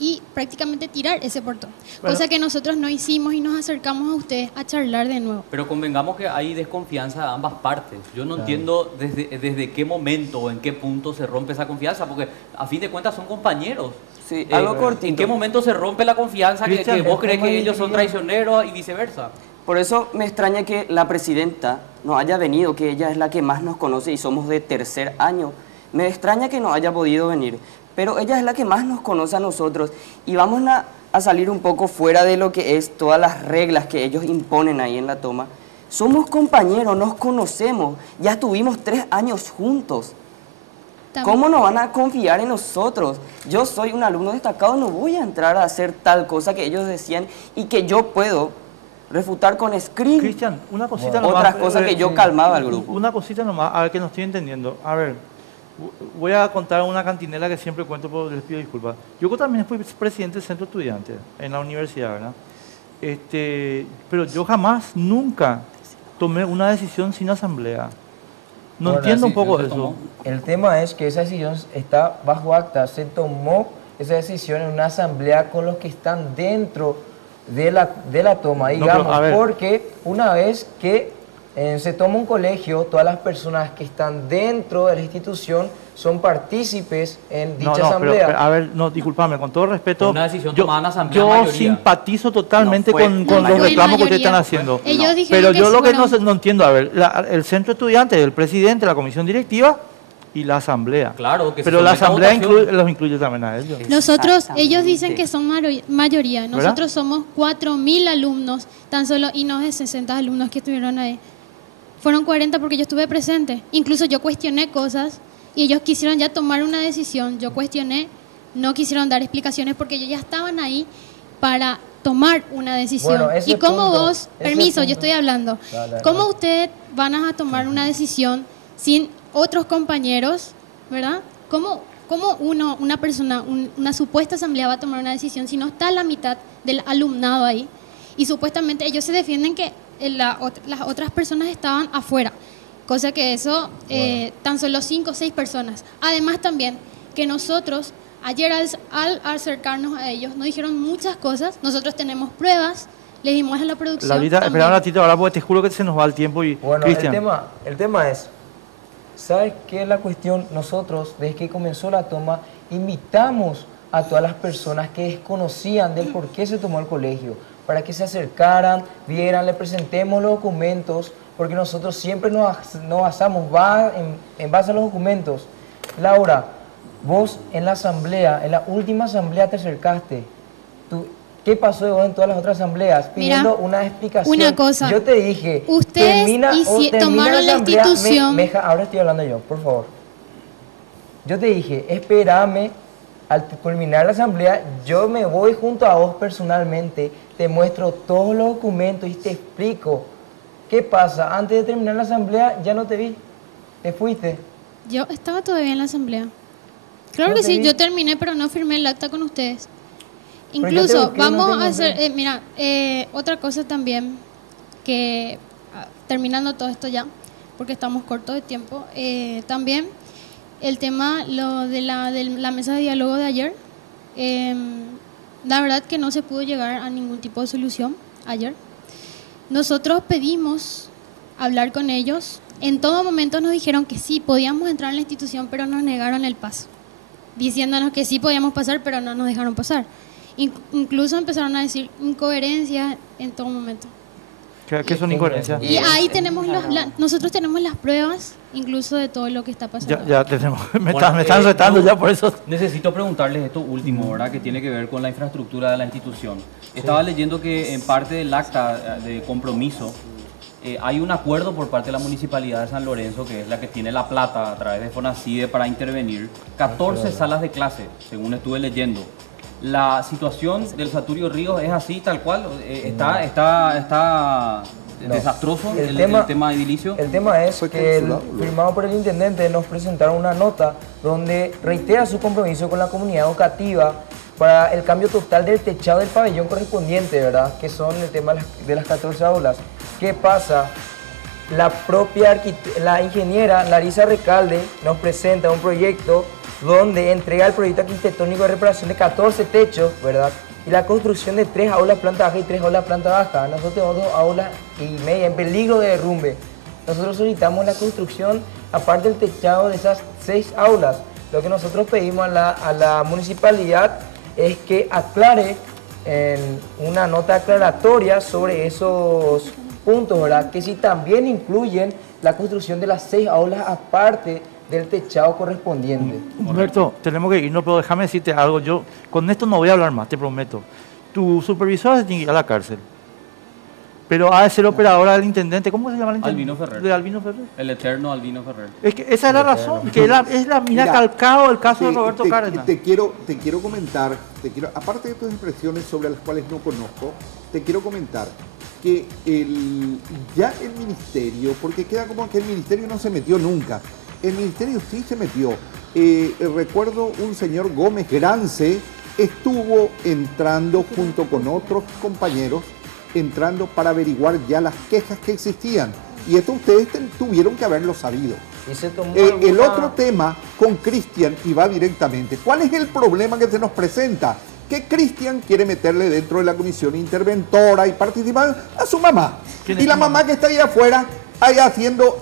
y prácticamente tirar ese portón. Bueno. Cosa que nosotros no hicimos y nos acercamos a ustedes a charlar de nuevo. Pero convengamos que hay desconfianza de ambas partes. Yo no entiendo desde qué momento o en qué punto se rompe esa confianza, porque a fin de cuentas son compañeros. Sí, algo cortito. ¿En qué momento se rompe la confianza que Cristian, vos crees ¿cómo que ellos son diría? traicioneros y viceversa? Por eso me extraña que la presidenta no haya venido, que ella es la que más nos conoce y somos de tercer año. Me extraña que no haya podido venir, pero ella es la que más nos conoce a nosotros y vamos a salir un poco fuera de lo que es todas las reglas que ellos imponen ahí en la toma. Somos compañeros, nos conocemos, ya estuvimos 3 años juntos. También- ¿Cómo no van a confiar en nosotros? Yo soy un alumno destacado, no voy a entrar a hacer tal cosa que ellos decían y que yo puedo refutar con screen. Cristian, una cosita Bueno. nomás. Otras cosas que yo calmaba al grupo. Una cosita nomás, a ver que no estoy entendiendo. A ver, voy a contar una cantinela que siempre cuento, pero les pido disculpas. Yo también fui presidente del centro estudiante en la universidad, ¿verdad? Pero yo jamás, nunca tomé una decisión sin asamblea. No Bueno, entiendo un sí, poco se eso. tomó. El tema es que esa decisión está bajo acta. Se tomó esa decisión en una asamblea con los que están dentro de la toma, No, digamos, pero, a ver. porque una vez que se toma un colegio, todas las personas que están dentro de la institución son partícipes en dicha No, no, asamblea. pero, a ver, no, discúlpame, con todo respeto. Fue una decisión yo, tomada en asamblea yo mayoría. simpatizo totalmente No fue con la los mayoría. reclamos que ustedes Mayoría. están haciendo. Ellos dijeron Pero que yo lo que fueron- no entiendo, a ver, el centro estudiante, el presidente, la comisión directiva y la asamblea. Claro, que se Pero la someta a asamblea votación. los incluye también a ellos. Nosotros, ellos dicen Exactamente. que son mayoría, nosotros somos 4.000 alumnos, tan solo, y no de 60 alumnos que estuvieron ahí. Fueron 40 porque yo estuve presente. Incluso yo cuestioné cosas y ellos quisieron ya tomar una decisión. Yo cuestioné, no quisieron dar explicaciones porque ellos ya estaban ahí para tomar una decisión. Bueno, ese y como punto, vos, ese permiso, yo punto. estoy hablando, Dale, ¿cómo dale. ustedes van a tomar una decisión sin otros compañeros, verdad? ¿Cómo una persona, una supuesta asamblea va a tomar una decisión si no está la mitad del alumnado ahí? Y supuestamente ellos se defienden que las otras personas estaban afuera, cosa que eso, tan solo 5 o 6 personas. Además también que nosotros, ayer al acercarnos a ellos, nos dijeron muchas cosas, nosotros tenemos pruebas, le dimos a la producción. Laurita, también. espera un ratito ahora porque te juro que se nos va el tiempo y Bueno, Cristian. el tema es, ¿sabes qué es la cuestión? Nosotros, desde que comenzó la toma, invitamos a todas las personas que desconocían del por qué se tomó el colegio. para que se acercaran, vieran, le presentemos los documentos, porque nosotros siempre nos basamos en base a los documentos. Laura, vos en la asamblea, en la última asamblea te acercaste. ¿Qué pasó de vos en todas las otras asambleas? Pidiendo una explicación. Una cosa. Yo te dije, ustedes tomaron la institución. Ahora estoy hablando yo, por favor. Yo te dije, espérame, al culminar la asamblea, yo me voy junto a vos personalmente, te muestro todos los documentos y te explico. ¿Qué pasa? Antes de terminar la asamblea ya no te vi, te fuiste. Yo estaba todavía en la asamblea. Claro No que te sí, vi. yo terminé, pero no firmé el acta con ustedes. Pero yo te Incluso busqué, no vamos te a hacer, encontré. mira, otra cosa también, que terminando todo esto ya, porque estamos cortos de tiempo, también el tema de la mesa de diálogo de ayer, la verdad que no se pudo llegar a ningún tipo de solución ayer. Nosotros pedimos hablar con ellos, en todo momento nos dijeron que sí, podíamos entrar en la institución, pero nos negaron el paso, diciéndonos que sí podíamos pasar, pero no nos dejaron pasar. Incluso empezaron a decir incoherencias en todo momento. ¿Qué son incoherencias? Y ahí tenemos nosotros tenemos las pruebas, incluso de todo lo que está pasando. Ya tenemos. Me Bueno, están retando yo ya por eso. Necesito preguntarles esto último, ¿verdad? Que tiene que ver con la infraestructura de la institución. Estaba leyendo que en parte del acta de compromiso hay un acuerdo por parte de la Municipalidad de San Lorenzo, que es la que tiene la plata a través de FONACIDE para intervenir. 14 salas de clase, según estuve leyendo. La situación del Saturio Ríos es así, tal cual. Está No. desastroso El el tema edilicio. El tema es Fue que, clausurado, firmado por el intendente, nos presentaron una nota donde reitera su compromiso con la comunidad educativa para el cambio total del techado del pabellón correspondiente, ¿verdad? Que son el tema de las 14 aulas. ¿Qué pasa? La ingeniera Larisa Recalde nos presenta un proyecto donde entrega el proyecto arquitectónico de reparación de 14 techos, ¿verdad? Y la construcción de 3 aulas planta baja y 3 aulas planta baja. Nosotros tenemos 2 aulas y media en peligro de derrumbe. Nosotros solicitamos la construcción, aparte del techado de esas 6 aulas. Lo que nosotros pedimos a la municipalidad es que aclare en una nota aclaratoria sobre esos puntos, ¿verdad? Que si también incluyen la construcción de las 6 aulas aparte del techado correspondiente. Humberto, tenemos que irnos, pero déjame decirte algo. Yo con esto no voy a hablar más, te prometo. Tu supervisor se tiene que ir a la cárcel. Pero ha de ser operadora del intendente. ¿Cómo se llama el intendente? Albino Ferrer. De Albino Ferrer. El eterno Albino Ferrer. Es que esa es la razón, que mira Mira, calcado el caso de Roberto Cárdenas. Te quiero comentar, aparte de tus impresiones sobre las cuales no conozco, te quiero comentar que ya el ministerio, porque queda como que el ministerio no se metió nunca, el ministerio sí se metió. Recuerdo un señor Gómez Grance estuvo entrando junto con otros compañeros, entrando para averiguar ya las quejas que existían. Y esto ustedes tuvieron que haberlo sabido. Y se tomó El otro tema con Cristian, y va directamente. ¿Cuál es el problema que se nos presenta? Que Cristian quiere meterle dentro de la comisión interventora y participar a su mamá. ¿Quién es Y la su mamá que está ahí afuera, ahí haciendo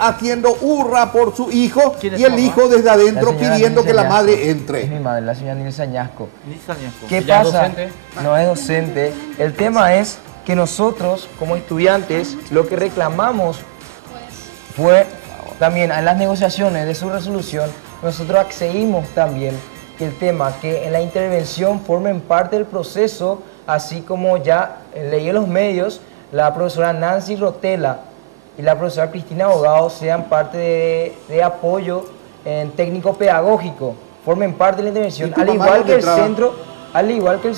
hurra por su hijo, ¿Quién es y su el mamá? hijo desde La adentro señora pidiendo Nilsa que la Ñasco. madre Es mi entre. madre, la señora Nilsa Ñasco. Ni Sañasco. ¿Qué ¿Ella es pasa? docente? No es docente. El tema es que nosotros, como estudiantes, lo que reclamamos fue también en las negociaciones de su resolución, nosotros accedimos también que el tema, que en la intervención formen parte del proceso, así como ya leí en los medios, la profesora Nancy Rotela y la profesora Cristina Abogado sean parte de apoyo en técnico pedagógico, formen parte de la intervención, ¿Y tu al mamá igual dónde que el entraba?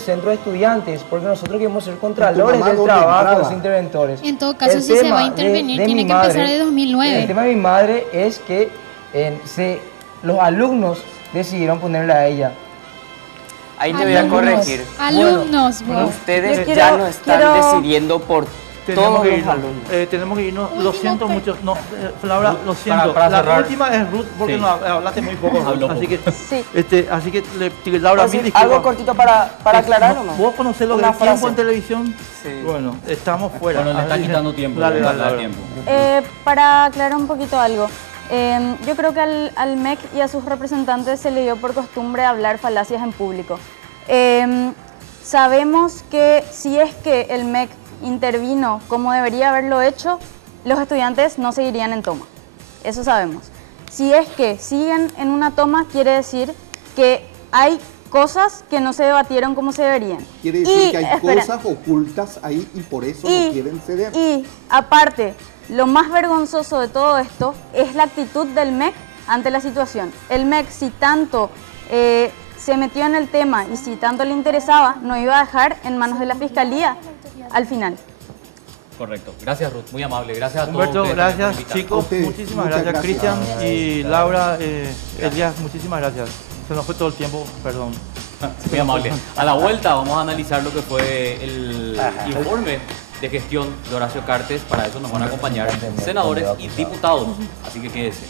centro de estudiantes, porque nosotros queremos ser contralores mamá del dónde trabajo de entraba? los interventores. En todo caso, El si se tema va a intervenir, de tiene mi que empezar de 2009. El tema de mi madre es que los alumnos decidieron ponerla a ella. Ahí te voy a corregir. Alumnos, Bueno, vos. Ustedes Yo ya quiero- no están quiero- decidiendo por Tenemos todos que los irnos. alumnos. Tenemos que irnos. Lo siento mucho. No, Laura, lo siento. para la cerrar. última es Ruth, porque Sí. no hablaste muy poco. Habló así que, Sí. así que Laura, Decir mil disculpas. algo cortito para aclarar nomás. ¿Vos conocés lo que Una es tiempo frase. en televisión? Sí. Bueno, estamos fuera. Bueno, le están quitando tiempo. Dale, le dale, van a dar dale. tiempo. Para aclarar un poquito algo, yo creo que al MEC y a sus representantes se le dio por costumbre hablar falacias en público. Sabemos que si es que el MEC intervino como debería haberlo hecho, los estudiantes no seguirían en toma. Eso sabemos. Si es que siguen en una toma, quiere decir que hay cosas que no se debatieron como se deberían. Quiere decir que hay espera, cosas ocultas ahí y por eso no quieren ceder. Y aparte, lo más vergonzoso de todo esto es la actitud del MEC ante la situación. El MEC, si tanto se metió en el tema y si tanto le interesaba, no iba a dejar en manos de la Fiscalía al final. Correcto. Gracias, Ruth. Muy amable. Gracias a todos. Humberto, ustedes gracias, también por chicos. Ustedes, Muchísimas muchas gracias, Cristian gracias. y Laura, Elías, muchísimas gracias. Se nos fue todo el tiempo, perdón. invitarme. Muy amable. A la vuelta vamos a analizar lo que fue el informe de gestión de Horacio Cartes. Para eso nos van a acompañar senadores y diputados. Así que quédese.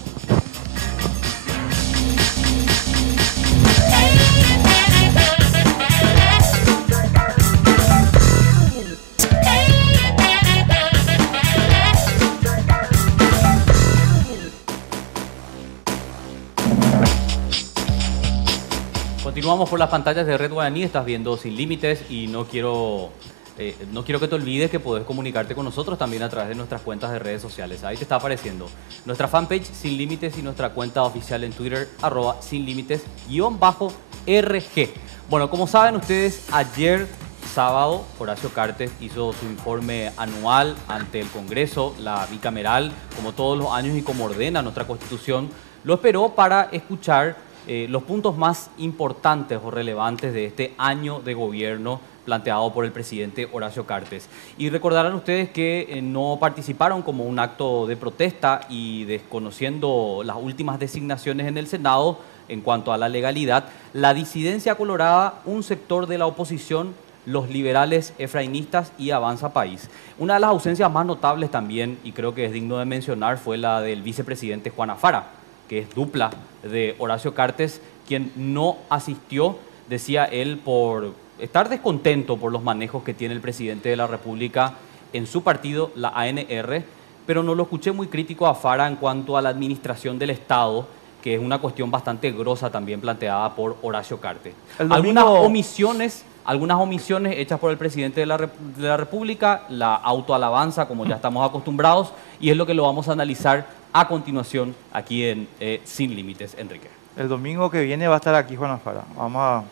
Continuamos por las pantallas de Red Guaraní, estás viendo Sin Límites y no quiero que te olvides que podés comunicarte con nosotros también a través de nuestras cuentas de redes sociales. Ahí te está apareciendo nuestra fanpage Sin Límites y nuestra cuenta oficial en Twitter, @sinlímites_RG. Bueno, como saben ustedes, ayer sábado Horacio Cartes hizo su informe anual ante el Congreso, la bicameral, como todos los años y como ordena nuestra Constitución. Lo esperó para escuchar los puntos más importantes o relevantes de este año de gobierno planteado por el presidente Horacio Cartes. Y recordarán ustedes que no participaron como un acto de protesta y desconociendo las últimas designaciones en el Senado en cuanto a la legalidad, la disidencia colorada, un sector de la oposición, los liberales efrainistas y Avanza País. Una de las ausencias más notables también, y creo que es digno de mencionar, fue la del vicepresidente Juan Afara, que es dupla de Horacio Cartes, quien no asistió, decía él, por estar descontento por los manejos que tiene el presidente de la República en su partido, la ANR, pero no lo escuché muy crítico a Fara en cuanto a la administración del Estado, que es una cuestión bastante grosa también planteada por Horacio Cartes. Algunas omisiones hechas por el presidente de la República, la autoalabanza, como ya estamos acostumbrados, y es lo que lo vamos a analizar a continuación aquí en Sin Límites, Enrique. El domingo que viene va a estar aquí Juan Afara. Vamos a...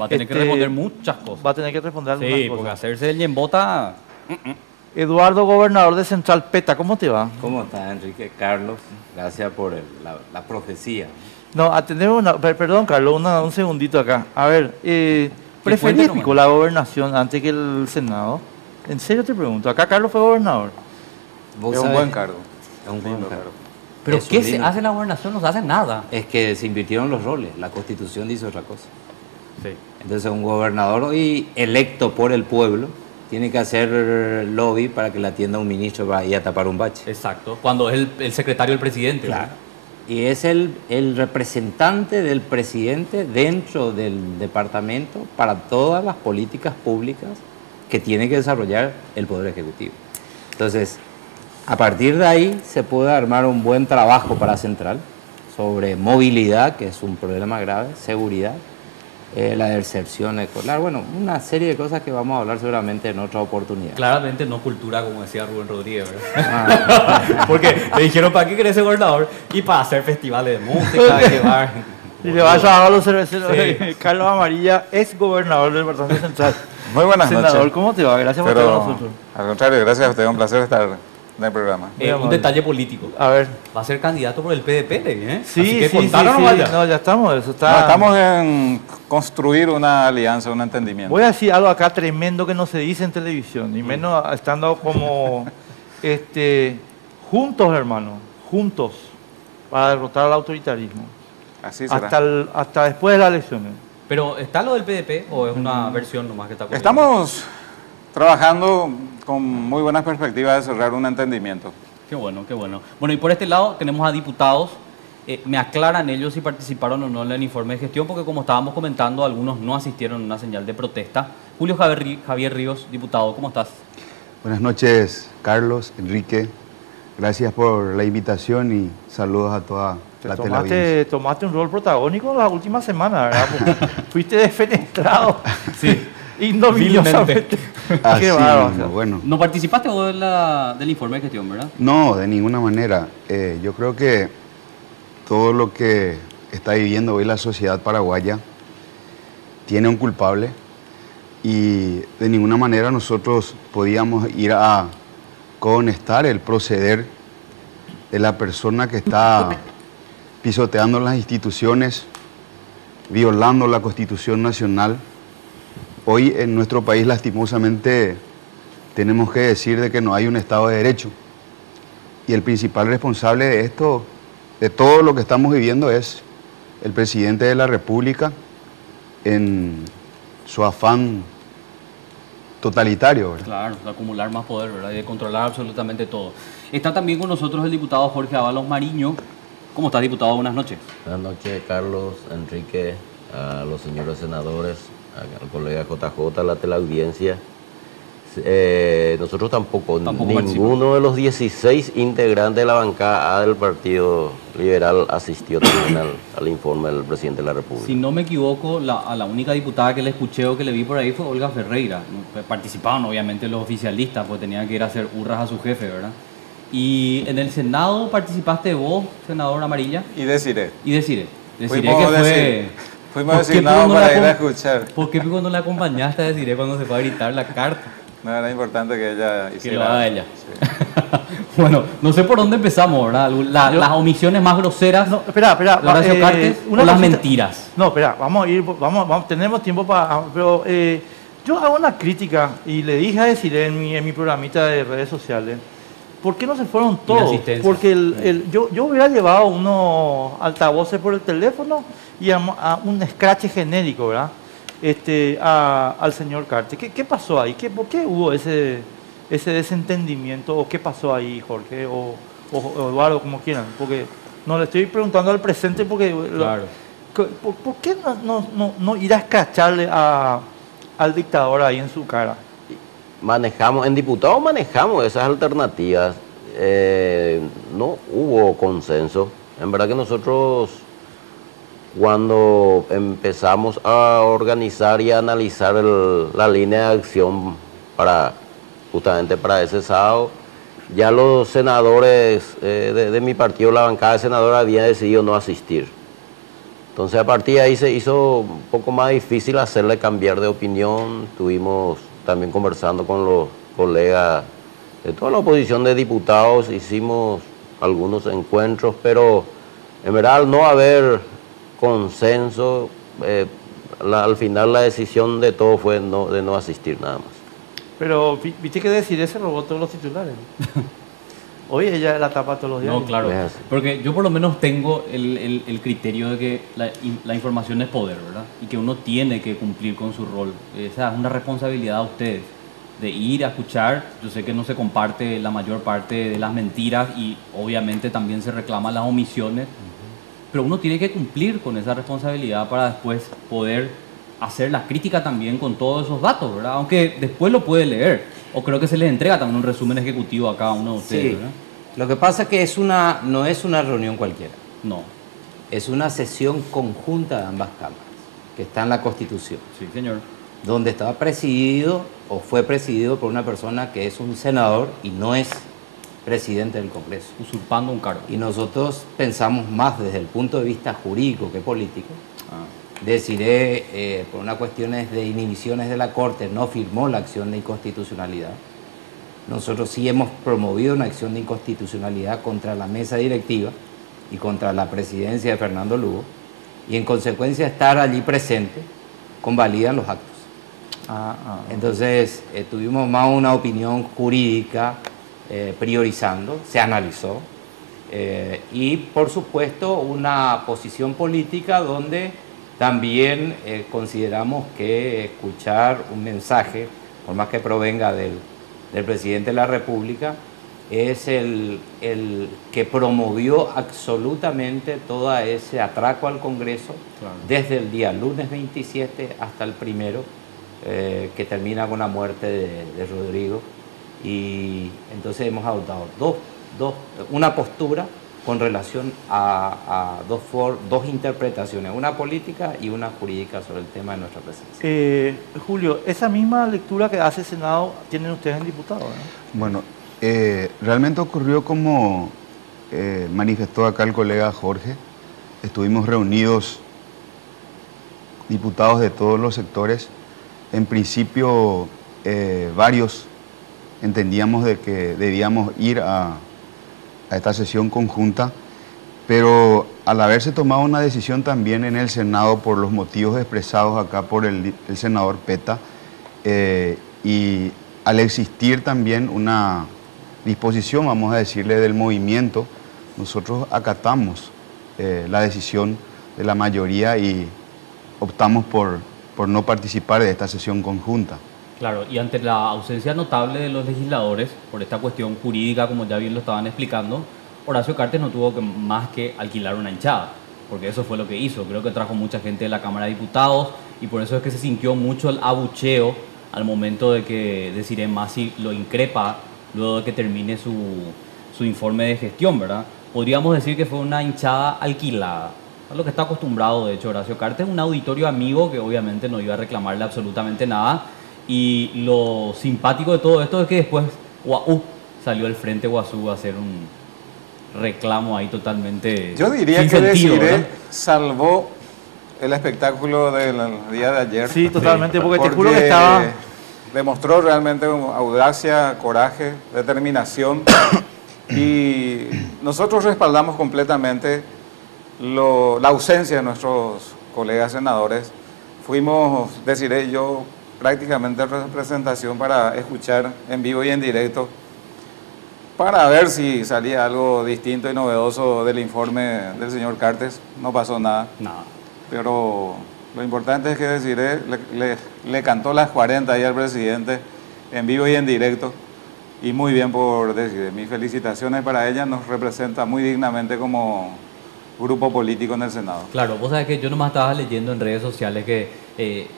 Va a tener que responder muchas cosas. Va a tener que responder algunas Sí, cosas. porque hacerse el yembota... Eduardo, gobernador de Central Peta, ¿cómo te va? ¿Cómo estás, Enrique? Carlos, gracias por la profecía. No, atendemos perdón, Carlos, un segundito acá. A ver, ¿preferís cuéntanos, Pico la gobernación antes que el Senado? En serio te pregunto, acá Carlos fue gobernador. ¿Vos Es un sabés? buen cargo. Es un buen cargo. ¿Pero Es un qué se lindo- hace en la gobernación? No se hace nada. Es que se invirtieron los roles, la Constitución dice otra cosa. Sí. Entonces un gobernador hoy electo por el pueblo tiene que hacer lobby para que le atienda un ministro para ir a tapar un bache. Exacto, cuando es el secretario del presidente. Claro. Y es el representante del presidente dentro del departamento para todas las políticas públicas que tiene que desarrollar el Poder Ejecutivo. Entonces, a partir de ahí se puede armar un buen trabajo para Central sobre movilidad, que es un problema grave, seguridad, la deserción escolar, bueno, una serie de cosas que vamos a hablar seguramente en otra oportunidad. Claramente no cultura, como decía Rubén Rodríguez, ¿verdad? Porque le dijeron, ¿para qué querés ser gobernador? Y para hacer festivales de música, llevar... Y le va a llamar a los cerveceros. Sí. Carlos Amarilla es gobernador del Departamento Central. Muy buenas Senador, noches. ¿cómo te va? Gracias por estar con nosotros. Al contrario, gracias a usted, un placer estar en el programa. Muy un amable. detalle político. A ver. Va a ser candidato por el PDP, ¿eh? Sí, Así que sí, contaron sí, nomás sí. ya. No, ya estamos, eso está... No, estamos en construir una alianza, un entendimiento. Voy a decir algo acá tremendo que no se dice en televisión, y menos estando como juntos, hermano, juntos, para derrotar al autoritarismo. Así será. Hasta después de las elecciones. Pero, ¿está lo del PDP o es una versión nomás que está ocurriendo? Estamos trabajando con muy buenas perspectivas de cerrar un entendimiento. Qué bueno, qué bueno. Bueno, y por este lado tenemos a diputados. Me aclaran ellos si participaron o no en el informe de gestión, porque como estábamos comentando, algunos no asistieron a una señal de protesta. Julio Javier Ríos, diputado, ¿cómo estás? Buenas noches, Carlos, Enrique. Gracias por la invitación y saludos a toda la teleaudiencia. Tomaste un rol protagónico la última semana, ¿verdad? Fuiste defenestrado. Sí. Ignominiosamente. Así Qué bárbaro. mismo, bueno. ¿No participaste vos del informe de gestión, verdad? No, de ninguna manera. Yo creo que todo lo que está viviendo hoy la sociedad paraguaya tiene un culpable y de ninguna manera nosotros podíamos ir a cohonestar el proceder de la persona que está pisoteando las instituciones, violando la Constitución Nacional. Hoy en nuestro país lastimosamente tenemos que decir de que no hay un Estado de Derecho y el principal responsable de esto, de todo lo que estamos viviendo, es el presidente de la República en su afán totalitario, ¿verdad? Claro, de acumular más poder, ¿verdad? Y de controlar absolutamente todo. Está también con nosotros el diputado Jorge Ábalos Mariño. ¿Cómo está, diputado? Buenas noches. Buenas noches, Carlos, Enrique, a los señores senadores, al colega JJ, a la teleaudiencia. Nosotros tampoco ninguno de los 16 integrantes de la bancada A del Partido Liberal asistió también al informe del presidente de la República. Si no me equivoco, a la única diputada que le escuché o que le vi por ahí fue Olga Ferreira. Participaban obviamente los oficialistas, pues tenían que ir a hacer hurras a su jefe, ¿verdad? Y en el Senado participaste vos, senador Amarilla. Y Desiré. Y Desiré. Fuimos designados para ir a escuchar. ¿Por qué cuando le acompañaste a Desiré cuando se fue a gritar la carta? No, era importante que ella hiciera. Que lo haga ella. Sí. Bueno, no sé por dónde empezamos, ¿verdad? Las omisiones más groseras. No, espera. Horacio Cartes, o las mentiras. No, espera, tenemos tiempo para... Pero yo hago una crítica y le dije a Desiré en mi programita de redes sociales. ¿Por qué no se fueron todos? Porque yo hubiera llevado unos altavoces por el teléfono y a un scratch genérico, ¿verdad? Al señor Cartes. ¿Qué pasó ahí? ¿Por qué hubo ese desentendimiento? ¿O qué pasó ahí, Jorge? O Eduardo, como quieran. Porque no le estoy preguntando al presente porque... Claro. ¿Por qué no ir a escracharle al dictador ahí en su cara? En diputados manejamos esas alternativas. No hubo consenso. En verdad que nosotros, cuando empezamos a organizar y a analizar la línea de acción justamente para ese sábado, ya los senadores de mi partido, la bancada de senadores, habían decidido no asistir. Entonces a partir de ahí se hizo un poco más difícil hacerle cambiar de opinión. Tuvimos también conversando con los colegas de toda la oposición de diputados, hicimos algunos encuentros, pero en verdad al no haber consenso, al final la decisión de todos fue de no asistir nada más. Pero viste que Desiré se robó todos los titulares. Hoy ella la tapa todos los días. No, claro, porque yo por lo menos tengo el criterio de que la información es poder, ¿verdad? Y que uno tiene que cumplir con su rol. Esa es una responsabilidad de ustedes, de ir a escuchar. Yo sé que no se comparte la mayor parte de las mentiras y obviamente también se reclaman las omisiones, pero uno tiene que cumplir con esa responsabilidad para después poder hacer la crítica también con todos esos datos, ¿verdad? Aunque después lo puede leer, o creo que se les entrega también un resumen ejecutivo a cada uno de ustedes, sí, ¿verdad? Lo que pasa es que no es una reunión cualquiera. No. Es una sesión conjunta de ambas cámaras, que está en la Constitución. Sí, señor. Donde estaba presidido, o fue presidido por una persona que es un senador y no es presidente del Congreso. Usurpando un cargo. Y nosotros pensamos más desde el punto de vista jurídico que político. Desiré, por unas cuestiones de inhibiciones de la Corte, no firmó la acción de inconstitucionalidad. Nosotros sí hemos promovido una acción de inconstitucionalidad contra la mesa directiva y contra la presidencia de Fernando Lugo, y en consecuencia estar allí presente convalidan los actos. Entonces tuvimos más una opinión jurídica priorizando, se analizó, y por supuesto una posición política donde también consideramos que escuchar un mensaje, por más que provenga del presidente de la República, es el que promovió absolutamente todo ese atraco al Congreso, claro, desde el día lunes 27 hasta el 1, que termina con la muerte de Rodrigo. Y entonces hemos adoptado una postura con relación a dos interpretaciones, una política y una jurídica sobre el tema de nuestra presencia. Julio, esa misma lectura que hace el Senado tienen ustedes en diputados, ¿no? Bueno, realmente ocurrió como manifestó acá el colega Jorge. Estuvimos reunidos diputados de todos los sectores. En principio, varios entendíamos de que debíamos ir a esta sesión conjunta, pero al haberse tomado una decisión también en el Senado por los motivos expresados acá por el senador Peta, y al existir también una disposición, vamos a decirle, del movimiento, nosotros acatamos la decisión de la mayoría y optamos por no participar de esta sesión conjunta. Claro, y ante la ausencia notable de los legisladores, por esta cuestión jurídica, como ya bien lo estaban explicando, Horacio Cartes no tuvo más que alquilar una hinchada, porque eso fue lo que hizo. Creo que trajo mucha gente de la Cámara de Diputados y por eso es que se sintió mucho el abucheo al momento de que Desiree Masi lo increpa luego de que termine su informe de gestión, ¿verdad? Podríamos decir que fue una hinchada alquilada, a lo que está acostumbrado, de hecho, Horacio Cartes, un auditorio amigo que obviamente no iba a reclamarle absolutamente nada. Y lo simpático de todo esto es que después salió el Frente Guazú a hacer un reclamo ahí totalmente Yo diría sin que sentido, Desiree ¿verdad? salvó el espectáculo del día de ayer. Sí, totalmente, porque te juro que estaba... Demostró realmente audacia, coraje, determinación y nosotros respaldamos completamente la ausencia de nuestros colegas senadores. Fuimos, Desiree y yo, prácticamente en representación para escuchar en vivo y en directo, para ver si salía algo distinto y novedoso del informe del señor Cartes. No pasó nada. Nada. Pero lo importante es que Desiree le cantó las 40 ahí al presidente en vivo y en directo. Y muy bien por Desiree. Mis felicitaciones para ella, nos representa muy dignamente como grupo político en el Senado. Claro, vos sabés que yo nomás estaba leyendo en redes sociales que,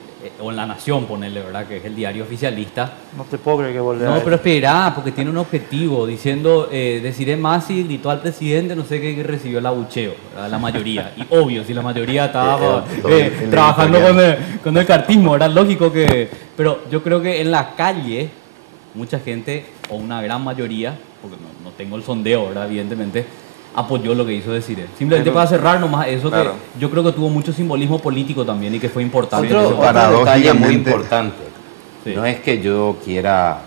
o en La Nación, ponerle, ¿verdad? Que es el diario oficialista. No te puedo creer que volvés No, a pero espera, porque tiene un objetivo, diciendo, Desiree Masi gritó al presidente, no sé qué, que recibió el abucheo, ¿verdad? La mayoría. Y obvio, si la mayoría estaba trabajando con el cartismo, era lógico que... Pero yo creo que en la calle, mucha gente, o una gran mayoría, porque no tengo el sondeo, ¿verdad? Evidentemente, apoyó lo que hizo Desiree. Simplemente para cerrar nomás eso, claro, que yo creo que tuvo mucho simbolismo político también y que fue importante. Otro detalle muy importante. Sí. No es que yo quiera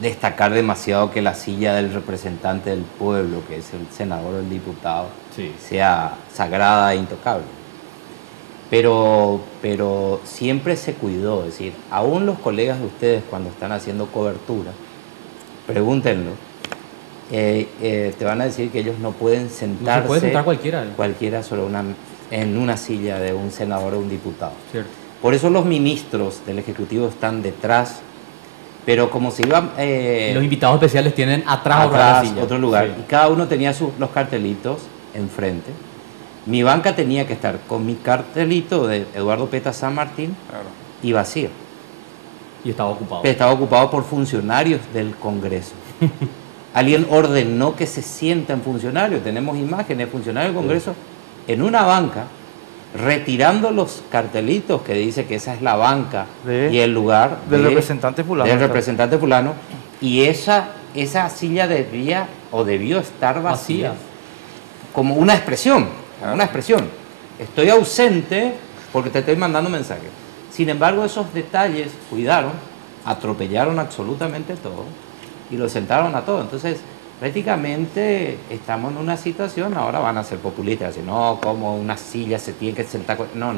destacar demasiado que la silla del representante del pueblo, que es el senador o el diputado, sí, sea sagrada e intocable. Pero siempre se cuidó, es decir, aún los colegas de ustedes cuando están haciendo cobertura, pregúntenlo, te van a decir que ellos no pueden sentarse, no se puede sentar cualquiera sobre en una silla de un senador o un diputado. Cierto. Por eso los ministros del Ejecutivo están detrás, pero como se iban... los invitados especiales tienen atrás la silla. Otro lugar, sí, y cada uno tenía los cartelitos enfrente. Mi banca tenía que estar con mi cartelito de Eduardo Peta San Martín, claro, y vacío. Y estaba ocupado. Estaba ocupado por funcionarios del Congreso. Alguien ordenó que se sientan funcionarios. Tenemos imágenes de funcionarios del Congreso en una banca, retirando los cartelitos que dice que esa es la banca y el lugar del representante fulano. Del representante fulano. Y esa silla debió estar vacía. Como una expresión, una expresión. Estoy ausente porque te estoy mandando mensajes. Sin embargo, esos detalles cuidaron, atropellaron absolutamente todo y lo sentaron a todos. Entonces, prácticamente estamos en una situación, ahora van a ser populistas, así, no, como una silla se tiene que sentar. No,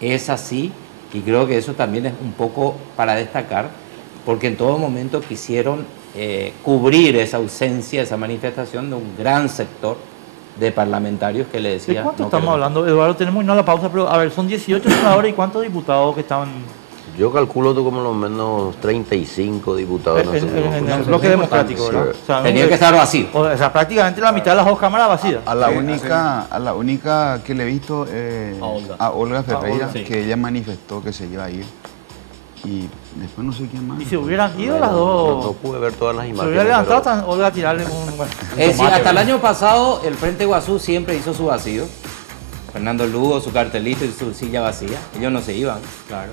es así, y creo que eso también es un poco para destacar, porque en todo momento quisieron cubrir esa ausencia, esa manifestación de un gran sector de parlamentarios que le decía... ¿De cuánto estamos hablando, Eduardo? Tenemos una pausa, pero a ver, son 18 senadores y ¿cuántos diputados que estaban...? Yo calculo como lo menos 35 diputados. En el bloque democrático, ¿verdad? Sí. O sea, tenía que estar vacío. O sea, prácticamente la mitad de las dos cámaras vacías. A la única que le he visto a Olga Ferreira, sí, que ella manifestó que se iba a ir. y después no sé quién más. Y se hubieran ido Bueno, las dos. No pude ver todas las Se imágenes. hubiera levantado pero- tan Olga a tirarle un Es decir, tomate, hasta el ¿verdad? año pasado el Frente Guazú siempre hizo su vacío. Fernando Lugo, su cartelito y su silla vacía. Ellos no se iban, claro,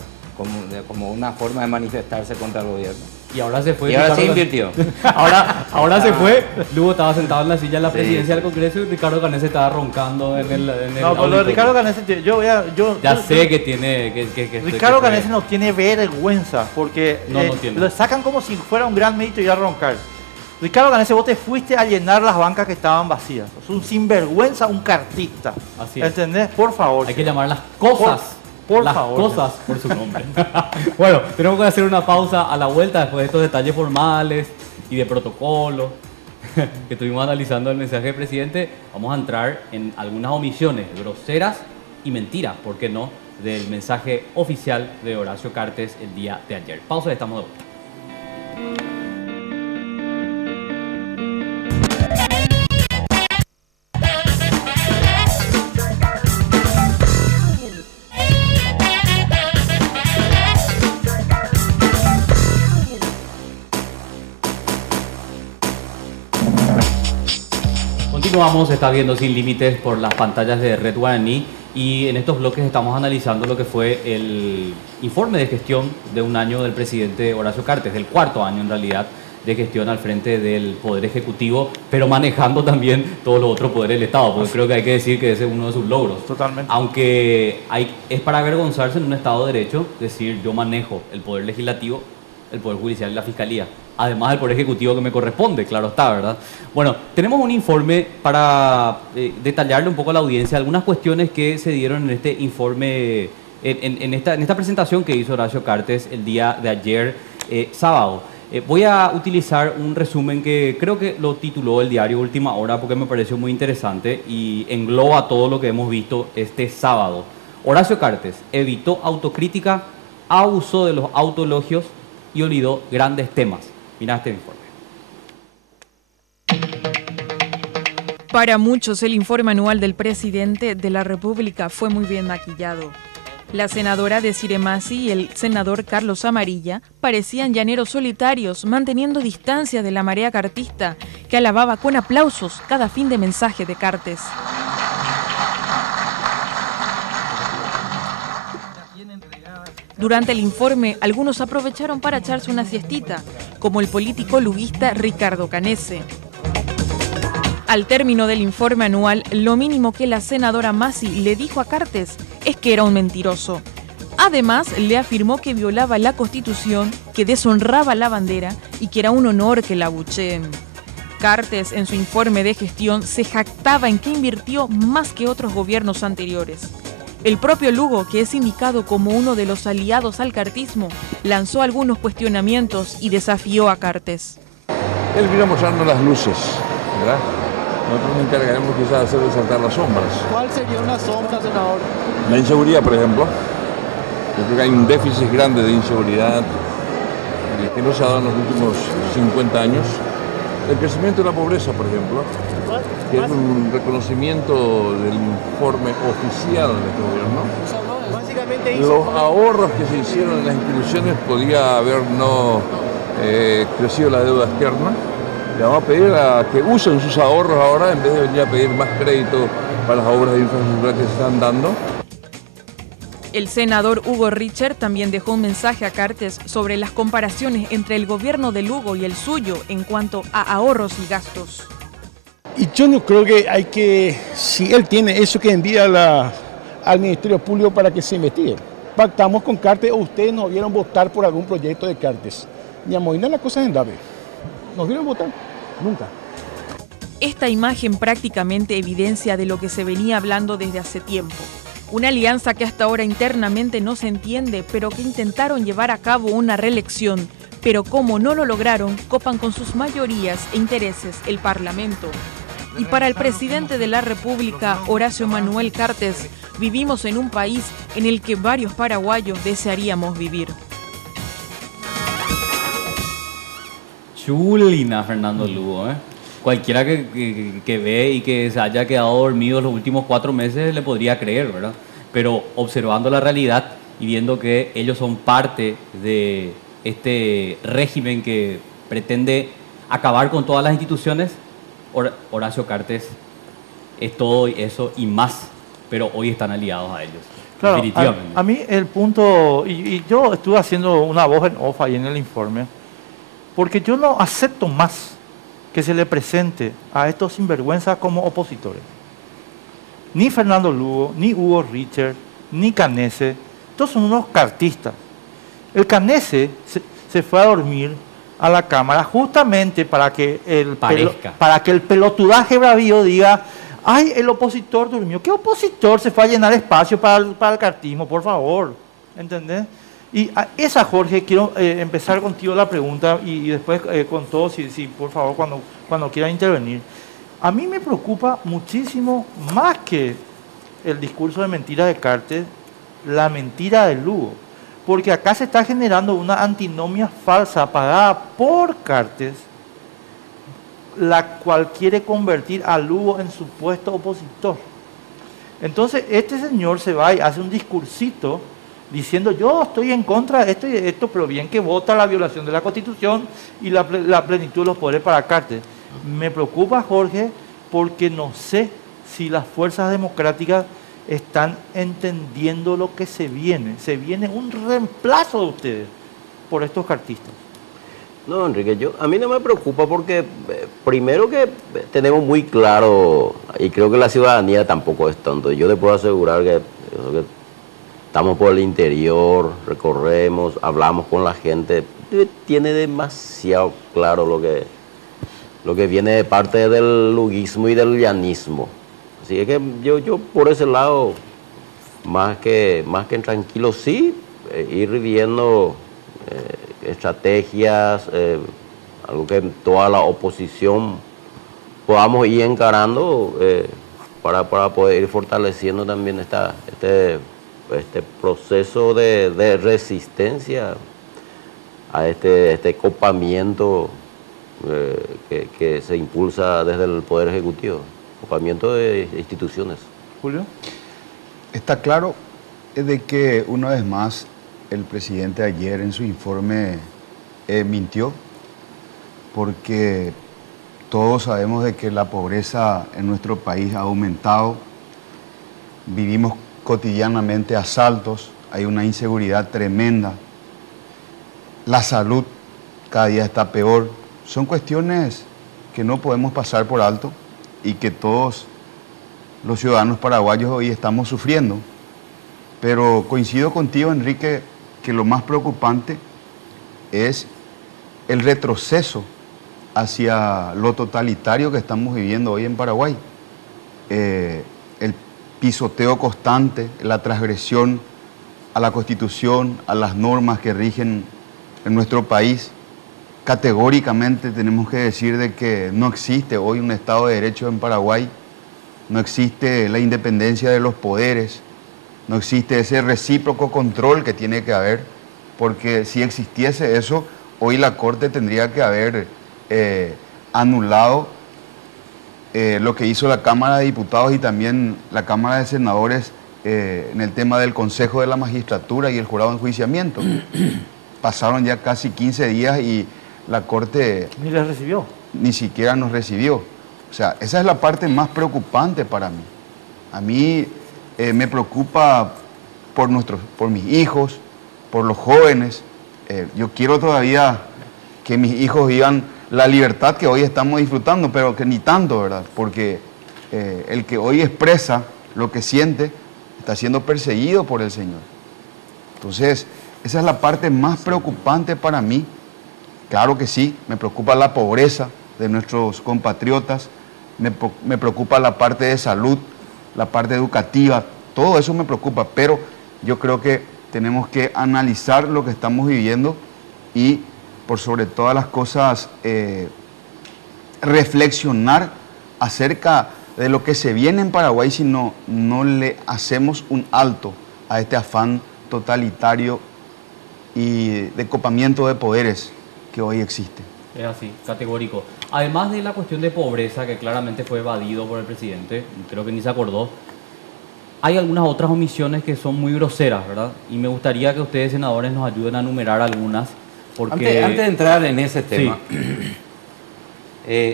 como una forma de manifestarse contra el gobierno. Y ahora se fue. Y ahora se Ricardo invirtió. ahora se fue. Luego estaba sentado en la silla de la presidencia del Congreso y Ricardo Canese estaba roncando en el No, pero lo de auditorio. Ricardo Canese, Ya sé que tiene... que Ricardo fue- Canese no tiene vergüenza porque No, no tiene. lo sacan como si fuera un gran mérito ir a roncar. Ricardo Canese, vos te fuiste a llenar las bancas que estaban vacías. Sos un sinvergüenza, un cartista. Así es. ¿Entendés? Por favor. Hay que llamar las cosas. Por las favor. cosas por su nombre. Bueno, tenemos que hacer una pausa a la vuelta después de estos detalles formales y de protocolo que estuvimos analizando el mensaje del presidente. Vamos a entrar en algunas omisiones groseras y mentiras, ¿por qué no?, del mensaje oficial de Horacio Cartes el día de ayer. Pausa y estamos de vuelta. Continuamos, está viendo Sin Límites por las pantallas de Red Guaraní y en estos bloques estamos analizando lo que fue el informe de gestión de un año del presidente Horacio Cartes, del cuarto año en realidad de gestión al frente del Poder Ejecutivo, pero manejando también todos los otros poderes del Estado, porque creo que hay que decir que ese es uno de sus logros. Totalmente. Aunque es para avergonzarse en un Estado de Derecho decir yo manejo el Poder Legislativo, el Poder Judicial y la Fiscalía. Además del Poder Ejecutivo que me corresponde, claro está, ¿verdad? Bueno, tenemos un informe para detallarle un poco a la audiencia algunas cuestiones que se dieron en este informe, en esta presentación que hizo Horacio Cartes el día de ayer, sábado. Voy a utilizar un resumen que creo que lo tituló el diario Última Hora porque me pareció muy interesante y engloba todo lo que hemos visto este sábado. Horacio Cartes evitó autocrítica, abusó de los autoelogios y olvidó grandes temas. Mirá este informe. Para muchos, el informe anual del presidente de la República fue muy bien maquillado. La senadora Desiree Masi y el senador Carlos Amarilla parecían llaneros solitarios, manteniendo distancia de la marea cartista, que alababa con aplausos cada fin de mensaje de Cartes. Durante el informe, algunos aprovecharon para echarse una siestita, como el político luguista Ricardo Canese. Al término del informe anual, lo mínimo que la senadora Masi le dijo a Cartes es que era un mentiroso. Además, le afirmó que violaba la Constitución, que deshonraba la bandera y que era un honor que la abucheen. Cartes, en su informe de gestión, se jactaba en que invirtió más que otros gobiernos anteriores. El propio Lugo, que es indicado como uno de los aliados al cartismo, lanzó algunos cuestionamientos y desafió a Cartes. Él vino a mostrarnos las luces, ¿verdad? Nosotros nos encargaremos quizás de hacer resaltar las sombras. ¿Cuál sería una sombra, senador? La inseguridad, por ejemplo. Yo creo que hay un déficit grande de inseguridad que no se ha dado en los últimos 50 años. El crecimiento de la pobreza, por ejemplo, que es un reconocimiento del informe oficial de este gobierno. Básicamente Los ahorros que se hicieron en las instituciones podía haber no crecido la deuda externa. Le vamos a pedir a que usen sus ahorros ahora en vez de venir a pedir más crédito para las obras de infraestructura que se están dando. El senador Hugo Richard también dejó un mensaje a Cartes sobre las comparaciones entre el gobierno de Lugo y el suyo en cuanto a ahorros y gastos. Y yo no creo que hay que, si él tiene eso, que envía al Ministerio Público para que se investigue. Pactamos con Cartes o ustedes nos vieron votar por algún proyecto de Cartes. Ni a Moina la cosa es en Dave. ¿Nos vieron votar? Nunca. Esta imagen prácticamente evidencia de lo que se venía hablando desde hace tiempo. Una alianza que hasta ahora internamente no se entiende, pero que intentaron llevar a cabo una reelección, pero como no lo lograron, copan con sus mayorías e intereses el Parlamento. Y para el presidente de la República, Horacio Manuel Cartes, vivimos en un país en el que varios paraguayos desearíamos vivir. Chulina Fernando Lugo, ¿eh? Cualquiera que ve y que se haya quedado dormido los últimos 4 meses le podría creer, ¿verdad? Pero observando la realidad y viendo que ellos son parte de este régimen que pretende acabar con todas las instituciones, Horacio Cartes es todo eso y más, pero hoy están aliados a ellos. Claro, Definitivamente. a mí el punto, y yo estuve haciendo una voz en off ahí en el informe, porque yo no acepto más que se le presente a estos sinvergüenzas como opositores. Ni Fernando Lugo, ni Hugo Richter, ni Canese, todos son unos cartistas. El Canese se fue a dormir a la Cámara justamente para que el pelotudaje bravío diga: ay, el opositor durmió. ¿Qué opositor se fue a llenar espacio para el cartismo? Por favor, ¿entendés? Y a esa, Jorge, quiero empezar contigo la pregunta y después con todos, si por favor, cuando quieran intervenir. A mí me preocupa muchísimo, más que el discurso de mentira de Cartes, la mentira de Lugo. Porque acá se está generando una antinomia falsa pagada por Cartes, la cual quiere convertir a Lugo en supuesto opositor. Entonces, este señor se va y hace un discursito diciendo: yo estoy en contra de esto y de esto, pero bien que vota la violación de la Constitución y la plenitud de los poderes para Cartes. Me preocupa, Jorge, porque no sé si las fuerzas democráticas están entendiendo lo que se viene. Se viene un reemplazo de ustedes por estos cartistas. No, Enrique, a mí no me preocupa porque primero que tenemos muy claro, y creo que la ciudadanía tampoco es tanto. Yo te puedo asegurar que estamos por el interior, recorremos, hablamos con la gente, tiene demasiado claro lo que viene de parte del luguismo y del llanismo. Así es que yo por ese lado, más que tranquilo, sí, ir viendo estrategias, algo que toda la oposición podamos ir encarando para poder ir fortaleciendo también este proceso de resistencia a este copamiento que se impulsa desde el Poder Ejecutivo, copamiento de instituciones. Julio. Está claro de que una vez más el presidente ayer en su informe mintió, porque todos sabemos de que la pobreza en nuestro país ha aumentado, vivimos cotidianamente asaltos, hay una inseguridad tremenda, la salud cada día está peor. Son cuestiones que no podemos pasar por alto y que todos los ciudadanos paraguayos hoy estamos sufriendo. Pero coincido contigo, Enrique, que lo más preocupante es el retroceso hacia lo totalitario que estamos viviendo hoy en Paraguay. El pisoteo constante, la transgresión a la Constitución, a las normas que rigen en nuestro país. Categóricamente tenemos que decir de que no existe hoy un Estado de Derecho en Paraguay, no existe la independencia de los poderes, no existe ese recíproco control que tiene que haber, porque si existiese eso, hoy la Corte tendría que haber anulado lo que hizo la Cámara de Diputados y también la Cámara de Senadores en el tema del Consejo de la Magistratura y el Jurado de Enjuiciamiento. Pasaron ya casi 15 días y la Corte ni les recibió. Ni siquiera nos recibió. O sea, esa es la parte más preocupante para mí. A mí me preocupa por mis hijos, por los jóvenes. Yo quiero todavía que mis hijos vivan la libertad que hoy estamos disfrutando, pero que ni tanto, ¿verdad? Porque el que hoy expresa lo que siente está siendo perseguido por el Señor. Entonces, esa es la parte más preocupante para mí. Claro que sí, me preocupa la pobreza de nuestros compatriotas, me preocupa la parte de salud, la parte educativa, todo eso me preocupa, pero yo creo que tenemos que analizar lo que estamos viviendo y, por sobre todas las cosas, reflexionar acerca de lo que se viene en Paraguay si no le hacemos un alto a este afán totalitario y de copamiento de poderes que hoy existe. Es así, categórico. Además de la cuestión de pobreza, que claramente fue evadido por el presidente, creo que ni se acordó, hay algunas otras omisiones que son muy groseras, ¿verdad? Y me gustaría que ustedes, senadores, nos ayuden a enumerar algunas, porque... Antes de entrar en ese tema,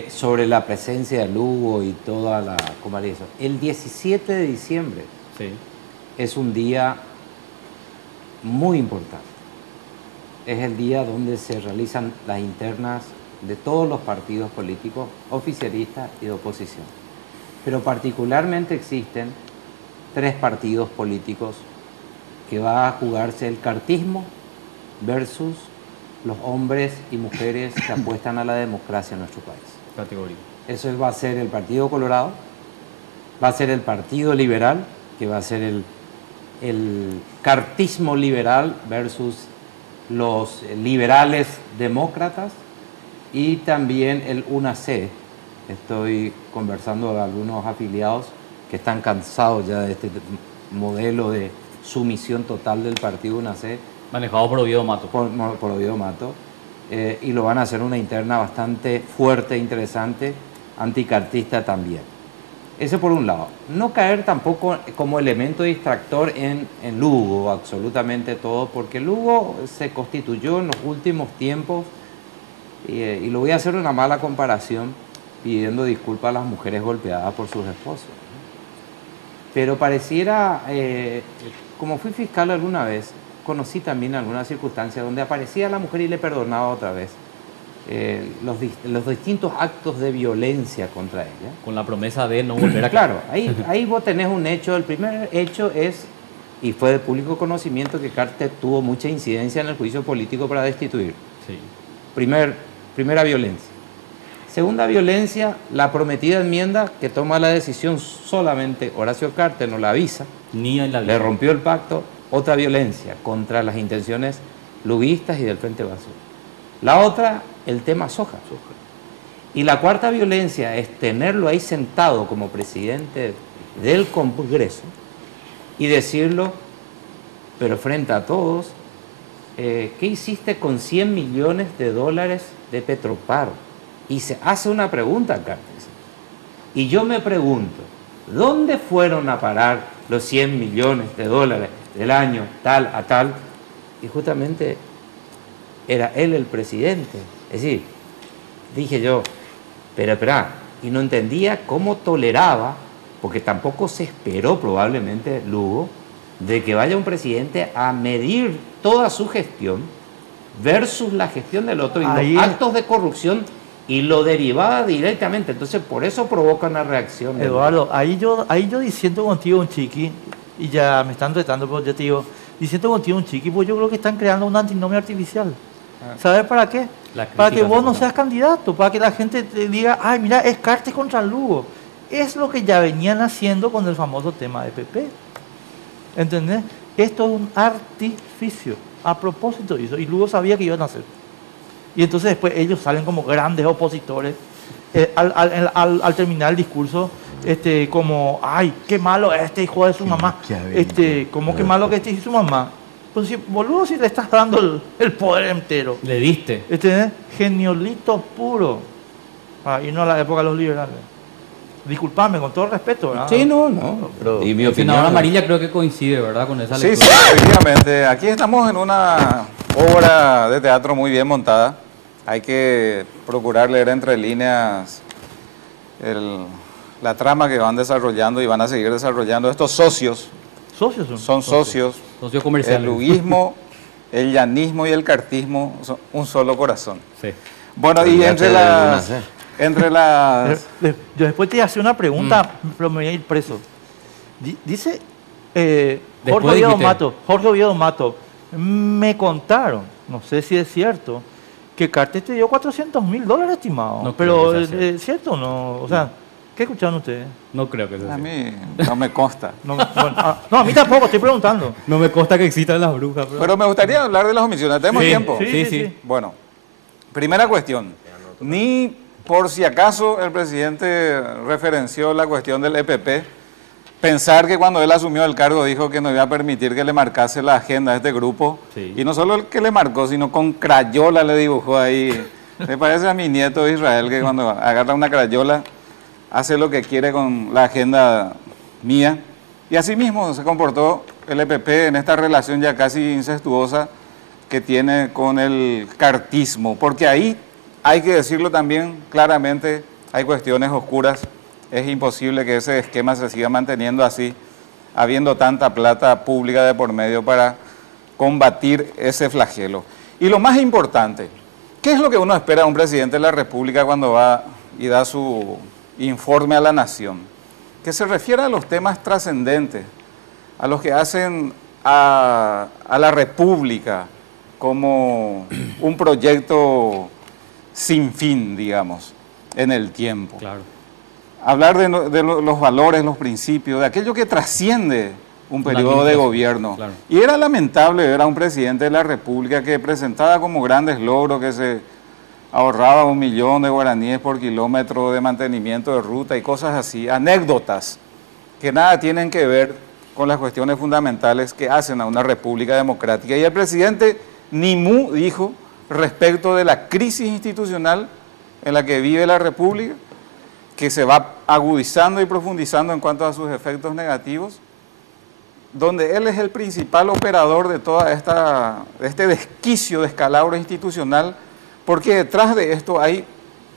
sobre la presencia de Lugo y toda la convalecencia, el 17 de diciembre es un día muy importante. Es el día donde se realizan las internas de todos los partidos políticos, oficialistas y de oposición. Pero particularmente existen 3 partidos políticos que va a jugarse el cartismo versus los hombres y mujeres que apuestan a la democracia en nuestro país. Categoría. Eso va a ser el Partido Colorado, va a ser el Partido Liberal, que va a ser el cartismo liberal versus los liberales demócratas, y también el UNAC. Estoy conversando con algunos afiliados que están cansados ya de este modelo de sumisión total del partido UNAC. Manejado por Oviedo Mato. Por Oviedo Mato. Y lo van a hacer una interna bastante fuerte, interesante, anticartista también. Ese por un lado. No caer tampoco como elemento distractor en Lugo, absolutamente todo, porque Lugo se constituyó en los últimos tiempos, y lo voy a hacer una mala comparación, pidiendo disculpas a las mujeres golpeadas por sus esposos. Pero pareciera, como fui fiscal alguna vez, conocí también algunas circunstancias donde aparecía la mujer y le perdonaba otra vez los distintos actos de violencia contra ella. Con la promesa de no volver a... Claro, ahí vos tenés un hecho. El primer hecho es, y fue de público conocimiento, que Carter tuvo mucha incidencia en el juicio político para destituir. Sí. Primera violencia. Segunda violencia, la prometida enmienda que toma la decisión solamente Horacio Carter, no la avisa. Ni en la le rompió el pacto. Otra violencia contra las intenciones luguistas y del Frente Basura. La otra, el tema soja. Y la cuarta violencia es tenerlo ahí sentado como presidente del Congreso y decirlo, pero frente a todos, ¿qué hiciste con 100 millones de dólares de Petropar? Y se hace una pregunta, Carter. Y yo me pregunto, ¿dónde fueron a parar los 100 millones de dólares del año tal a tal? Y justamente era él el presidente. Es decir, dije yo, pero espera, y no entendía cómo toleraba, porque tampoco se esperó probablemente, Lugo, de que vaya un presidente a medir toda su gestión versus la gestión del otro y los actos de corrupción, y lo derivaba directamente. Entonces, por eso provoca una reacción. Eduardo, ahí yo diciendo contigo un chiqui, y ya me están retando, pero yo te digo, diciendo contigo un chiqui, pues yo creo que están creando un antinomio artificial. ¿Sabes para qué? Para que vos no seas candidato, para que la gente te diga, ay, mira, es Carter contra Lugo. Es lo que ya venían haciendo con el famoso tema de PP. ¿Entendés? Esto es un artificio. A propósito de eso. Y Lugo sabía que iban a hacer. Y entonces después ellos salen como grandes opositores. Al terminar el discurso, como, ay, qué malo es este hijo de su mamá. Como qué malo que este hijo de su mamá. Pues si, boludo, si le estás dando el poder entero. Le diste. Geniolito puro. Para irnos a la época de los liberales. Disculpame, con todo respeto, ¿verdad? Sí, no. Pero y mi opinión amarilla creo que coincide, ¿verdad? Con esa lectura. Sí, efectivamente. Aquí estamos en una obra de teatro muy bien montada. Hay que procurar leer entre líneas la trama que van desarrollando y van a seguir desarrollando estos socios. ¿Socios son socios. Socios comerciales. El luguismo, el llanismo y el cartismo son un solo corazón. Sí. Bueno, y entre las... Yo después te hice una pregunta, pero me voy a ir preso. Dice Jorge Oviedo Mato, me contaron, no sé si es cierto, que Carter te dio $400,000, estimado. No, pero ¿es cierto o no? O sea, ¿qué escucharon ustedes? No creo que sea así. A mí no me consta. No, a mí tampoco, estoy preguntando. No me consta que existan las brujas. Pero me gustaría hablar de las omisiones. ¿Tenemos tiempo? Sí. Bueno, primera cuestión. Ni por si acaso el presidente referenció la cuestión del EPP. Pensar que cuando él asumió el cargo dijo que no iba a permitir que le marcase la agenda a este grupo. Sí. Y no solo el que le marcó, sino con crayola le dibujó ahí. Me parece a mi nieto Israel que cuando agarra una crayola hace lo que quiere con la agenda mía. Y asimismo se comportó el EPP en esta relación ya casi incestuosa que tiene con el cartismo, porque ahí hay que decirlo también claramente, hay cuestiones oscuras, es imposible que ese esquema se siga manteniendo así, habiendo tanta plata pública de por medio para combatir ese flagelo. Y lo más importante, ¿qué es lo que uno espera de un presidente de la República cuando va y da su informe a la nación? Que se refiera a los temas trascendentes, a los que hacen a la República como un proyecto sin fin, digamos, en el tiempo. Claro. Hablar de los valores, los principios, de aquello que trasciende un periodo de gobierno. Claro. Y era lamentable ver a un presidente de la República que presentaba como grandes logros que se ahorraba 1 millón de guaraníes por kilómetro de mantenimiento de ruta y cosas así, anécdotas que nada tienen que ver con las cuestiones fundamentales que hacen a una república democrática. Y el presidente ni mu dijo respecto de la crisis institucional en la que vive la república, que se va agudizando y profundizando en cuanto a sus efectos negativos, donde él es el principal operador de toda este desquicio, descalabro institucional, porque detrás de esto hay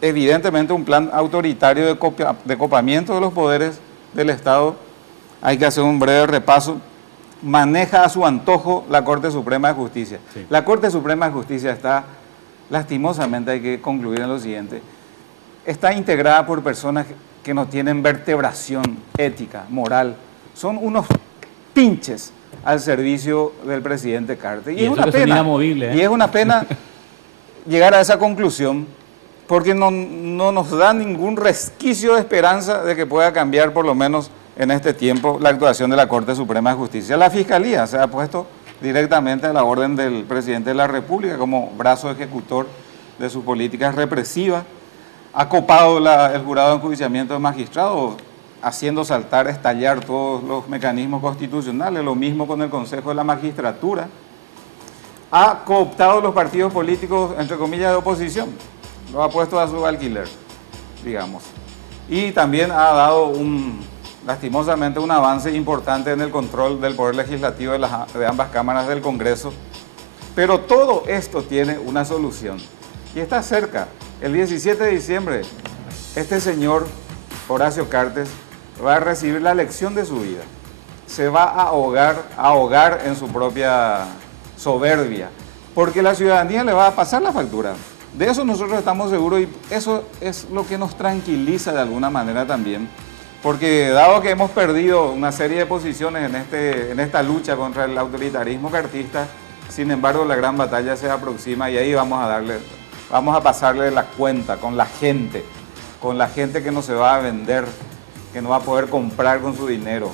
evidentemente un plan autoritario de copamiento de los poderes del Estado. Hay que hacer un breve repaso. Maneja a su antojo la Corte Suprema de Justicia. Sí. La Corte Suprema de Justicia está, lastimosamente hay que concluir en lo siguiente, está integrada por personas que no tienen vertebración ética, moral. Son unos pinches al servicio del presidente Carter. Y es una pena, inamovible, ¿eh? Y es una pena llegar a esa conclusión, porque no nos da ningún resquicio de esperanza de que pueda cambiar, por lo menos en este tiempo, la actuación de la Corte Suprema de Justicia. La Fiscalía se ha puesto directamente a la orden del presidente de la República como brazo ejecutor de sus políticas represivas. Ha copado el jurado de enjuiciamiento de magistrados, haciendo saltar, estallar todos los mecanismos constitucionales, lo mismo con el Consejo de la Magistratura. Ha cooptado los partidos políticos, entre comillas, de oposición, lo ha puesto a su alquiler, digamos. Y también ha dado lastimosamente un avance importante en el control del poder legislativo de ambas cámaras del Congreso. Pero todo esto tiene una solución y está cerca. El 17 de diciembre, este señor Horacio Cartes va a recibir la lección de su vida. Se va a ahogar en su propia soberbia, porque la ciudadanía le va a pasar la factura. De eso nosotros estamos seguros y eso es lo que nos tranquiliza de alguna manera también, porque dado que hemos perdido una serie de posiciones en esta lucha contra el autoritarismo cartista, sin embargo la gran batalla se aproxima y ahí vamos a pasarle la cuenta con la gente que no se va a vender, que no va a poder comprar con su dinero.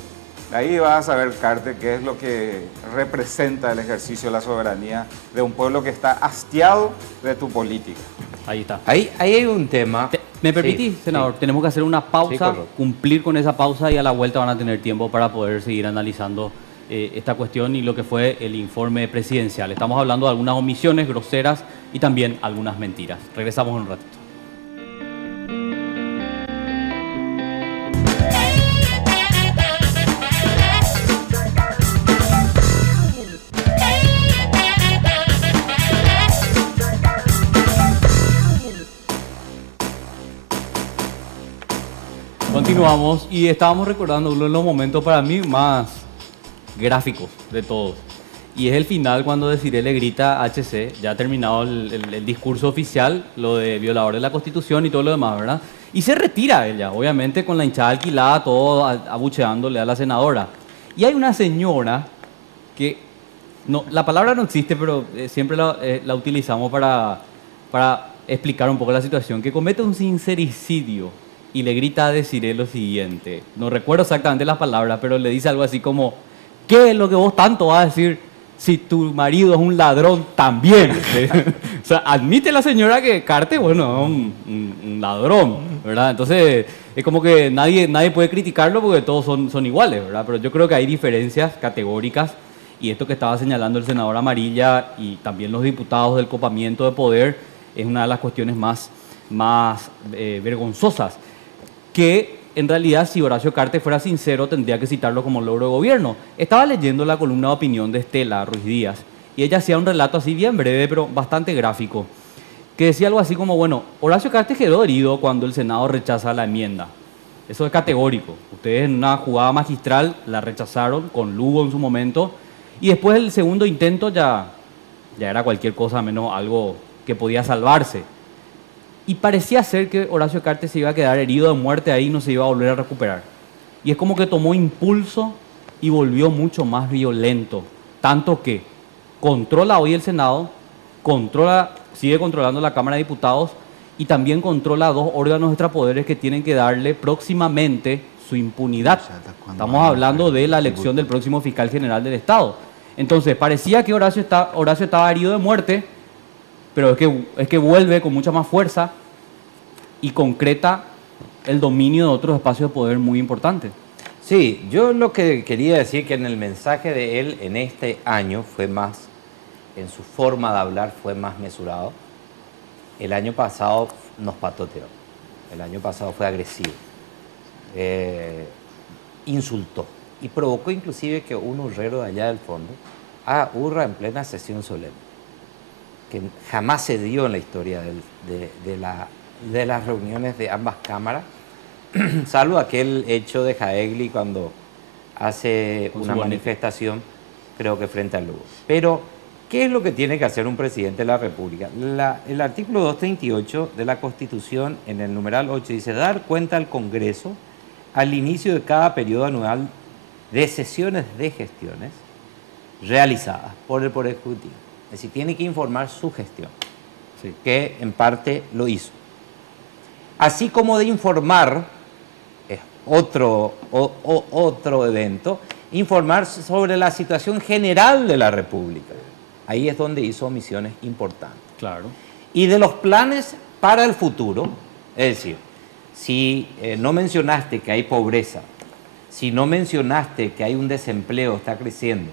Ahí va a saber Carter qué es lo que representa el ejercicio de la soberanía de un pueblo que está hastiado de tu política. Ahí está. Ahí hay un tema. ¿Me permitís, sí, senador? Sí. Tenemos que hacer una pausa, Sí, cumplir con esa pausa y a la vuelta van a tener tiempo para poder seguir analizando esta cuestión y lo que fue el informe presidencial. Estamos hablando de algunas omisiones groseras y también algunas mentiras. Regresamos en un ratito. Continuamos y estábamos recordando uno de los momentos para mí más gráficos de todos. Y es el final cuando Desiree le grita a HC, ya ha terminado el discurso oficial, lo de violador de la Constitución y todo lo demás, ¿verdad? Y se retira ella, obviamente con la hinchada alquilada, todo abucheándole a la senadora. Y hay una señora que, no, la palabra no existe, pero siempre la utilizamos para explicar un poco la situación, que comete un sincericidio y le grita a Desiree lo siguiente. No recuerdo exactamente las palabras, pero le dice algo así como, ¿qué es lo que vos tanto vas a decir si tu marido es un ladrón también? O sea, admite la señora que Carter, bueno, es un ladrón, ¿verdad? Entonces, es como que nadie puede criticarlo porque todos son iguales, ¿verdad? Pero yo creo que hay diferencias categóricas y esto que estaba señalando el senador Amarilla y también los diputados del copamiento de poder es una de las cuestiones más vergonzosas, que en realidad, si Horacio Cartes fuera sincero, tendría que citarlo como logro de gobierno. Estaba leyendo la columna de opinión de Estela Ruiz Díaz y ella hacía un relato así bien breve, pero bastante gráfico, que decía algo así como, bueno, Horacio Cartes quedó herido cuando el Senado rechaza la enmienda. Eso es categórico. Ustedes en una jugada magistral la rechazaron con Lugo en su momento y después el segundo intento ya era cualquier cosa menos algo que podía salvarse. Y parecía ser que Horacio Cartes se iba a quedar herido de muerte ahí y no se iba a volver a recuperar. Y es como que tomó impulso y volvió mucho más violento. Tanto que controla hoy el Senado, sigue controlando la Cámara de Diputados y también controla 2 órganos extrapoderes que tienen que darle próximamente su impunidad. Estamos hablando de la elección del próximo fiscal general del Estado. Entonces, parecía que Horacio estaba herido de muerte, pero es que vuelve con mucha más fuerza y concreta el dominio de otros espacios de poder muy importantes. Sí, yo lo que quería decir que en el mensaje de él en este año fue más, en su forma de hablar fue más mesurado. El año pasado nos patoteó, el año pasado fue agresivo, insultó y provocó inclusive que un hurrero de allá del fondo haga hurra en plena sesión solemne, que jamás se dio en la historia de las reuniones de ambas cámaras, salvo aquel hecho de Jaegli cuando hace una manifestación, creo que frente al Lugo. Pero, ¿qué es lo que tiene que hacer un presidente de la República? El artículo 238 de la Constitución, en el numeral 8, dice: dar cuenta al Congreso al inicio de cada periodo anual de sesiones de gestiones realizadas por el Poder Ejecutivo. Es decir, tiene que informar su gestión, sí, que en parte lo hizo. Así como de informar, es otro evento, informar sobre la situación general de la República. Ahí es donde hizo omisiones importantes. Claro. Y de los planes para el futuro, es decir, si no mencionaste que hay pobreza, si no mencionaste que hay un desempleo, está creciendo,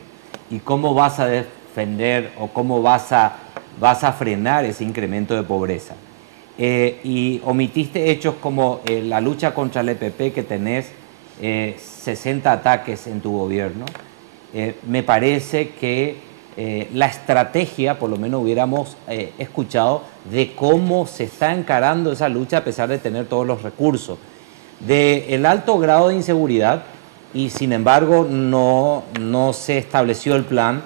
y cómo vas a defender o cómo vas a frenar ese incremento de pobreza, y omitiste hechos como la lucha contra el EPP, que tenés 60 ataques en tu gobierno, me parece que la estrategia, por lo menos hubiéramos escuchado, de cómo se está encarando esa lucha a pesar de tener todos los recursos, del alto grado de inseguridad, y sin embargo no se estableció el plan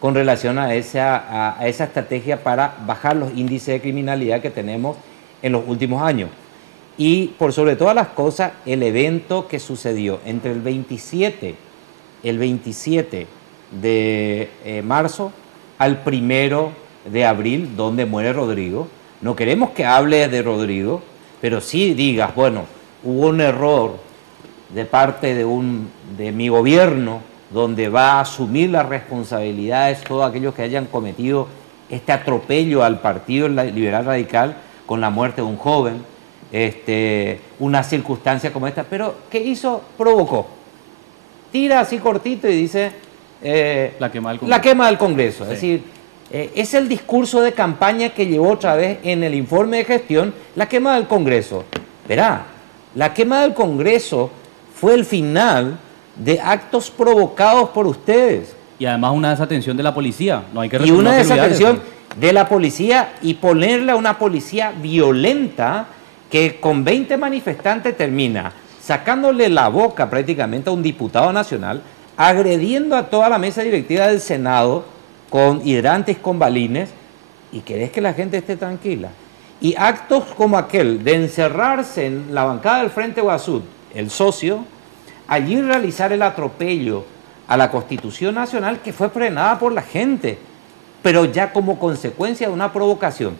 con relación a esa estrategia para bajar los índices de criminalidad que tenemos en los últimos años. Y por sobre todas las cosas, el evento que sucedió entre el 27 de marzo al 1 de abril, donde muere Rodrigo. No queremos que hable de Rodrigo, pero sí digas, bueno, hubo un error de parte de mi gobierno, donde va a asumir las responsabilidades todos aquellos que hayan cometido este atropello al Partido Liberal Radical con la muerte de un joven, una circunstancia como esta. Pero, ¿qué hizo? Provocó. Tira así cortito y dice... la quema del Congreso. La quema del Congreso. Sí. Es decir, es el discurso de campaña que llevó otra vez en el informe de gestión, la quema del Congreso. Verá, la quema del Congreso fue el final de actos provocados por ustedes. Y además una desatención de la policía. No hay que y una desatención de la policía, y ponerle a una policía violenta que con 20 manifestantes termina sacándole la boca prácticamente a un diputado nacional, agrediendo a toda la mesa directiva del Senado con hidrantes, con balines, y querés que la gente esté tranquila. Y actos como aquel de encerrarse en la bancada del Frente Guasú, el socio, allí realizar el atropello a la Constitución Nacional, que fue frenada por la gente, pero ya como consecuencia de una provocación.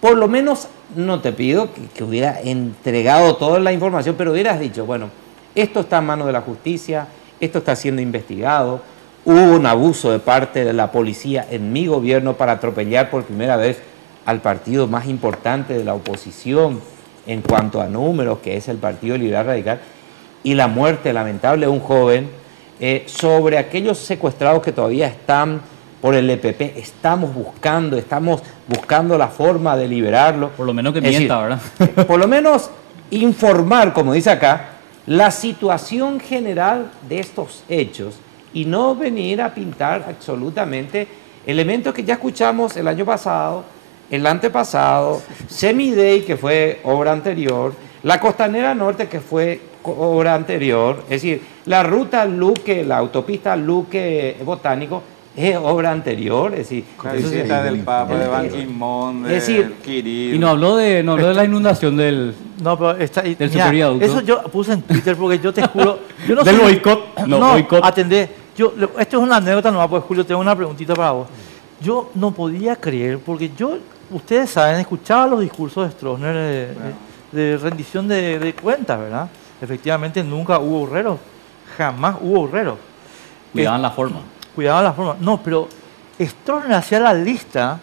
Por lo menos, no te pido que hubiera entregado toda la información, pero hubieras dicho, bueno, esto está en manos de la justicia, esto está siendo investigado, hubo un abuso de parte de la policía en mi gobierno para atropellar por primera vez al partido más importante de la oposición en cuanto a números, que es el Partido Liberal Radical, y la muerte lamentable de un joven, sobre aquellos secuestrados que todavía están por el EPP. Estamos buscando la forma de liberarlo. Por lo menos que mienta, ¿verdad? Por lo menos informar, como dice acá, la situación general de estos hechos y no venir a pintar absolutamente elementos que ya escuchamos el año pasado, el antepasado, Semi-Day, que fue obra anterior, la Costanera Norte, que fue obra anterior, es decir, la ruta Luque, la autopista Luque Botánico, es obra anterior, es decir... La visita del Papa, de Ban Ki-moon, de Kirill... Y no habló de la inundación del... No, pero del superviaducto. Eso yo puse en Twitter porque yo te juro... Yo no del soy, boicot. No, boicot. Atendé. Esto es una anécdota nueva, pues Julio, tengo una preguntita para vos. Yo no podía creer, porque ustedes saben, escuchaba los discursos de Stroessner de rendición de cuentas, ¿verdad? Efectivamente nunca hubo urreros, jamás hubo urreros. Cuidaban la forma. Cuidaban la forma. No, pero Stroessner hacía la lista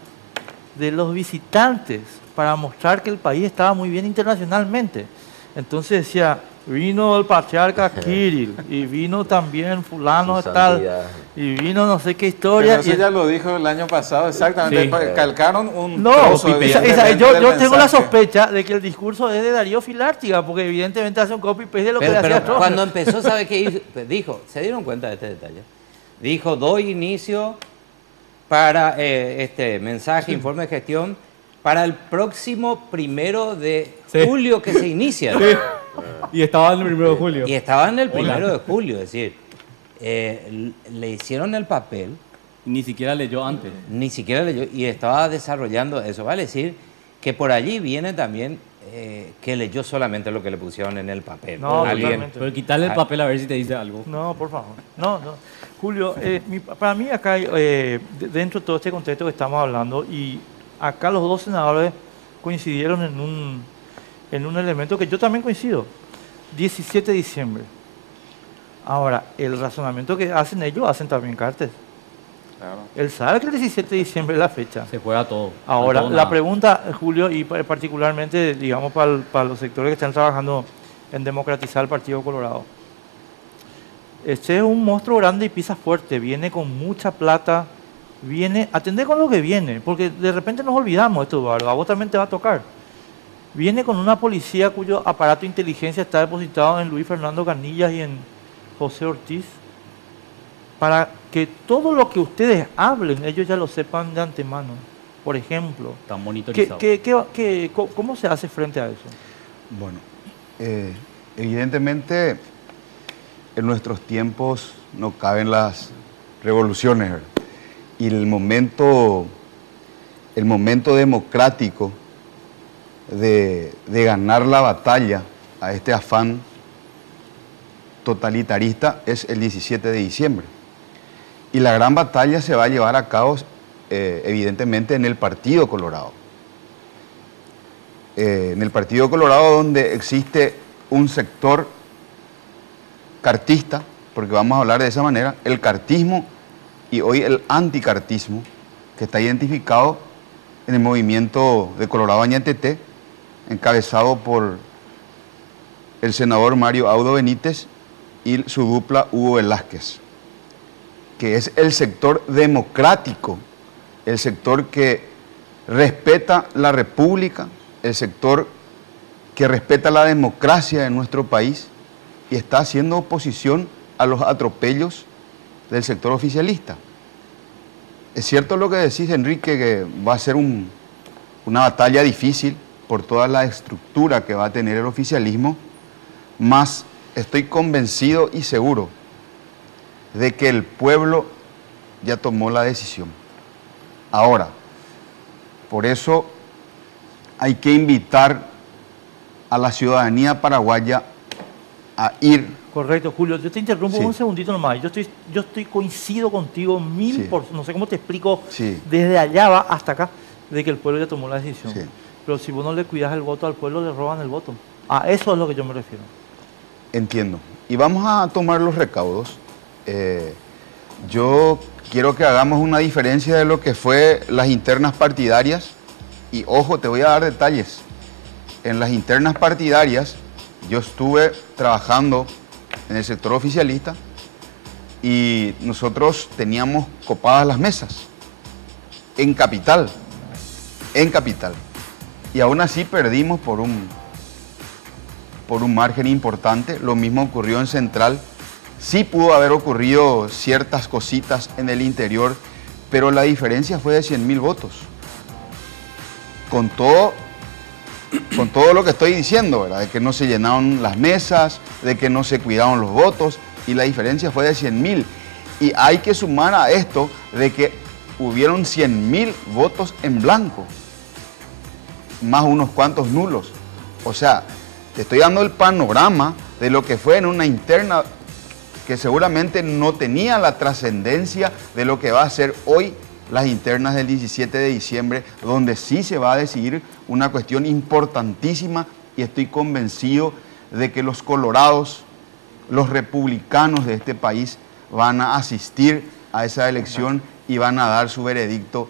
de los visitantes para mostrar que el país estaba muy bien internacionalmente. Entonces decía, vino el patriarca Kirill, y vino también fulano tal, y vino no sé qué historia. Pero eso ya lo dijo el año pasado, exactamente. Sí. Calcaron un No, trozo, yo tengo la sospecha de que el discurso es de Darío Filártiga, porque evidentemente hace un copy-paste de lo que hacía Stroessner. Cuando empezó, ¿sabe qué hizo? Dijo, ¿se dieron cuenta de este detalle? Dijo, doy inicio para este mensaje, informe de gestión, para el próximo 1 de julio que se inicia. Sí. Y estaba en el 1 de julio. Y estaba en el 1 de julio, es decir, le hicieron el papel. Ni siquiera leyó antes. Ni siquiera leyó y estaba desarrollando eso. Vale decir que por allí viene también que leyó solamente lo que le pusieron en el papel. No, pero quitarle el papel a ver si te dice algo. No, por favor. No. Julio, para mí acá, dentro de todo este contexto que estamos hablando, y acá los dos senadores coincidieron en un elemento que yo también coincido. 17 de diciembre. Ahora, el razonamiento que hacen ellos, hacen también Cartes. Claro. Él sabe que el 17 de diciembre es la fecha. Se juega todo. Ahora, la pregunta, Julio, y particularmente, digamos, para los sectores que están trabajando en democratizar el Partido Colorado. Este es un monstruo grande y pisa fuerte, viene con mucha plata, atendé con lo que viene, porque de repente nos olvidamos esto, Eduardo, a vos también te va a tocar. Viene con una policía cuyo aparato de inteligencia está depositado en Luis Fernando Canillas y en José Ortiz, para que todo lo que ustedes hablen, ellos ya lo sepan de antemano. Por ejemplo, están monitorizados. ¿Cómo se hace frente a eso? Bueno, evidentemente en nuestros tiempos no caben las revoluciones, ¿verdad? Y el momento democrático de ganar la batalla a este afán totalitarista es el 17 de diciembre. Y la gran batalla se va a llevar a cabo evidentemente en el Partido Colorado. En el Partido Colorado, donde existe un sector cartista, porque vamos a hablar de esa manera, el cartismo y hoy el anticartismo, que está identificado en el movimiento de Colorado Añateté, encabezado por el senador Mario Audo Benítez y su dupla Hugo Velázquez, que es el sector democrático, el sector que respeta la república, el sector que respeta la democracia en nuestro país y está haciendo oposición a los atropellos del sector oficialista. Es cierto lo que decís, Enrique, que va a ser una batalla difícil por toda la estructura que va a tener el oficialismo, mas estoy convencido y seguro de que el pueblo ya tomó la decisión. Ahora, por eso hay que invitar a la ciudadanía paraguaya a ir. Correcto, Julio, yo te interrumpo un segundito nomás. Yo coincido contigo 1000%, no sé cómo te explico, desde allá va hasta acá, de que el pueblo ya tomó la decisión. Pero si vos no le cuidas el voto al pueblo, le roban el voto. A eso es lo que yo me refiero. Entiendo. Y vamos a tomar los recaudos. Yo quiero que hagamos una diferencia de lo que fue las internas partidarias. Y ojo, te voy a dar detalles. En las internas partidarias, yo estuve trabajando en el sector oficialista y nosotros teníamos copadas las mesas en capital. Y aún así perdimos por por un margen importante. Lo mismo ocurrió en Central. Sí pudo haber ocurrido ciertas cositas en el interior, pero la diferencia fue de 100.000 votos. Con todo lo que estoy diciendo, ¿verdad? De que no se llenaron las mesas, de que no se cuidaron los votos, y la diferencia fue de 100.000. Y hay que sumar a esto de que hubieron 100.000 votos en blanco, más unos cuantos nulos. O sea, te estoy dando el panorama de lo que fue en una interna que seguramente no tenía la trascendencia de lo que va a ser hoy las internas del 17 de diciembre, donde sí se va a decidir una cuestión importantísima, y estoy convencido de que los colorados, los republicanos de este país, van a asistir a esa elección y van a dar su veredicto,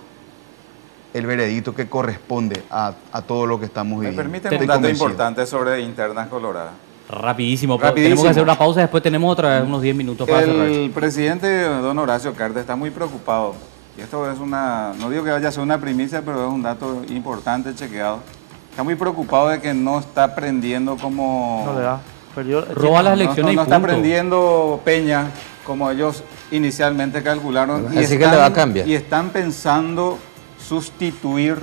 el veredicto que corresponde a todo lo que estamos viviendo. Me permiten un dato importante sobre internas coloradas. Rapidísimo, tenemos que hacer una pausa, después tenemos otra vez unos 10 minutos para cerrar. El presidente don Horacio Cartes está muy preocupado, y esto es no digo que vaya a ser una primicia, pero es un dato importante, chequeado. Está muy preocupado de que no está aprendiendo como... No le da. Roba las elecciones no y está punto. aprendiendo Peña como ellos inicialmente calcularon. Así que le va a cambiar. Y están pensando sustituir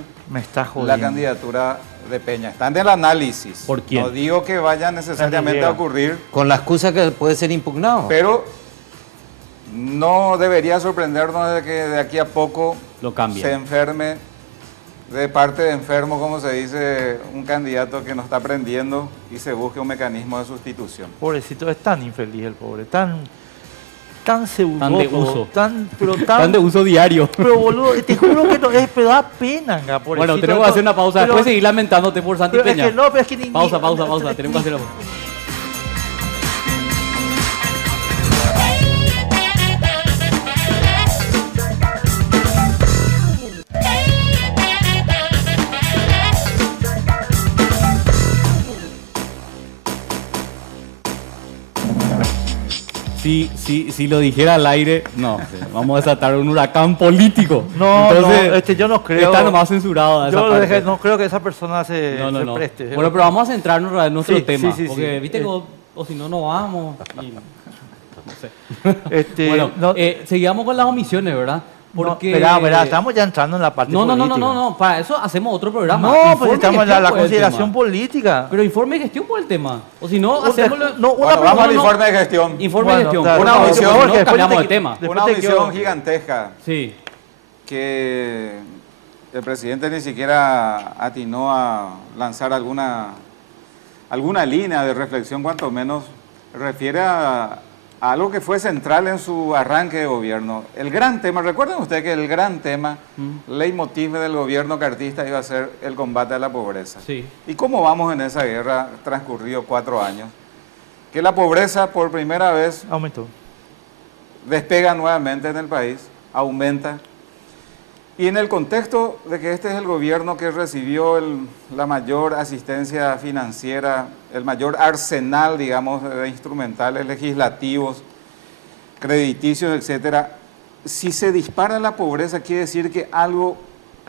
la candidatura de Peña. Están del análisis. ¿Por quién? No digo que vaya necesariamente a ocurrir. Con la excusa que puede ser impugnado. Pero no debería sorprendernos de que de aquí a poco lo cambie. Se enferme, de parte de enfermo, como se dice, un candidato que no está aprendiendo, y se busque un mecanismo de sustitución. Pobrecito, es tan infeliz el pobre, tan pseudo, tan de uso. Tan de uso diario. Pero boludo, te juro que no es, pero da pena, pobrecito. Bueno, tenemos que hacer una pausa, después seguir lamentándote por Santi Peña. Pausa, tenemos que hacer la pausa. Si lo dijera al aire, no, vamos a desatar un huracán político. No, entonces, yo no creo. Está nomás censurado. No creo que esa persona se preste. Bueno, pero vamos a centrarnos en nuestro tema. Sí, porque viste que o si no, no vamos. Y, no sé. Seguimos con las omisiones, ¿verdad? Porque... Verá, estamos ya entrando en la parte política. No, para eso hacemos otro programa. No, pues estamos en la consideración política. Pero informe de gestión por el tema. O si no, hacemos... Vamos al informe de gestión. Informe de gestión. Una omisión, cambiamos de tema. Una omisión gigantesca. Sí. Que el presidente ni siquiera atinó a lanzar alguna línea de reflexión, cuanto menos refiere a algo que fue central en su arranque de gobierno. El gran tema, recuerden ustedes que el gran tema, leitmotiv del gobierno cartista iba a ser el combate a la pobreza. Sí. ¿Y cómo vamos en esa guerra transcurrido 4 años? Que la pobreza por primera vez aumentó, despega nuevamente en el país, aumenta. Y en el contexto de que este es el gobierno que recibió la mayor asistencia financiera, el mayor arsenal, digamos, de instrumentales legislativos, crediticios, etcétera, si se dispara la pobreza, quiere decir que algo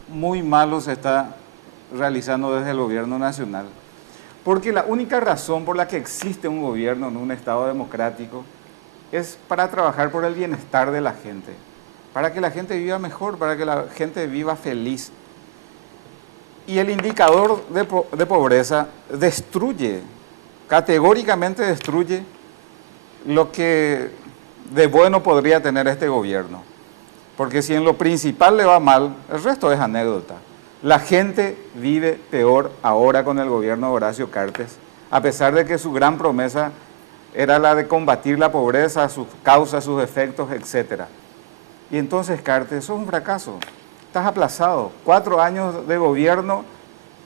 muy malo se está realizando desde el gobierno nacional. Porque la única razón por la que existe un gobierno en un Estado democrático es para trabajar por el bienestar de la gente, para que la gente viva mejor, para que la gente viva feliz. Y el indicador de pobreza destruye, categóricamente destruye lo que de bueno podría tener este gobierno. Porque si en lo principal le va mal, el resto es anécdota. La gente vive peor ahora con el gobierno de Horacio Cartes, a pesar de que su gran promesa era la de combatir la pobreza, sus causas, sus efectos, etcétera. Y entonces, Cartes, sos un fracaso. Estás aplazado. 4 años de gobierno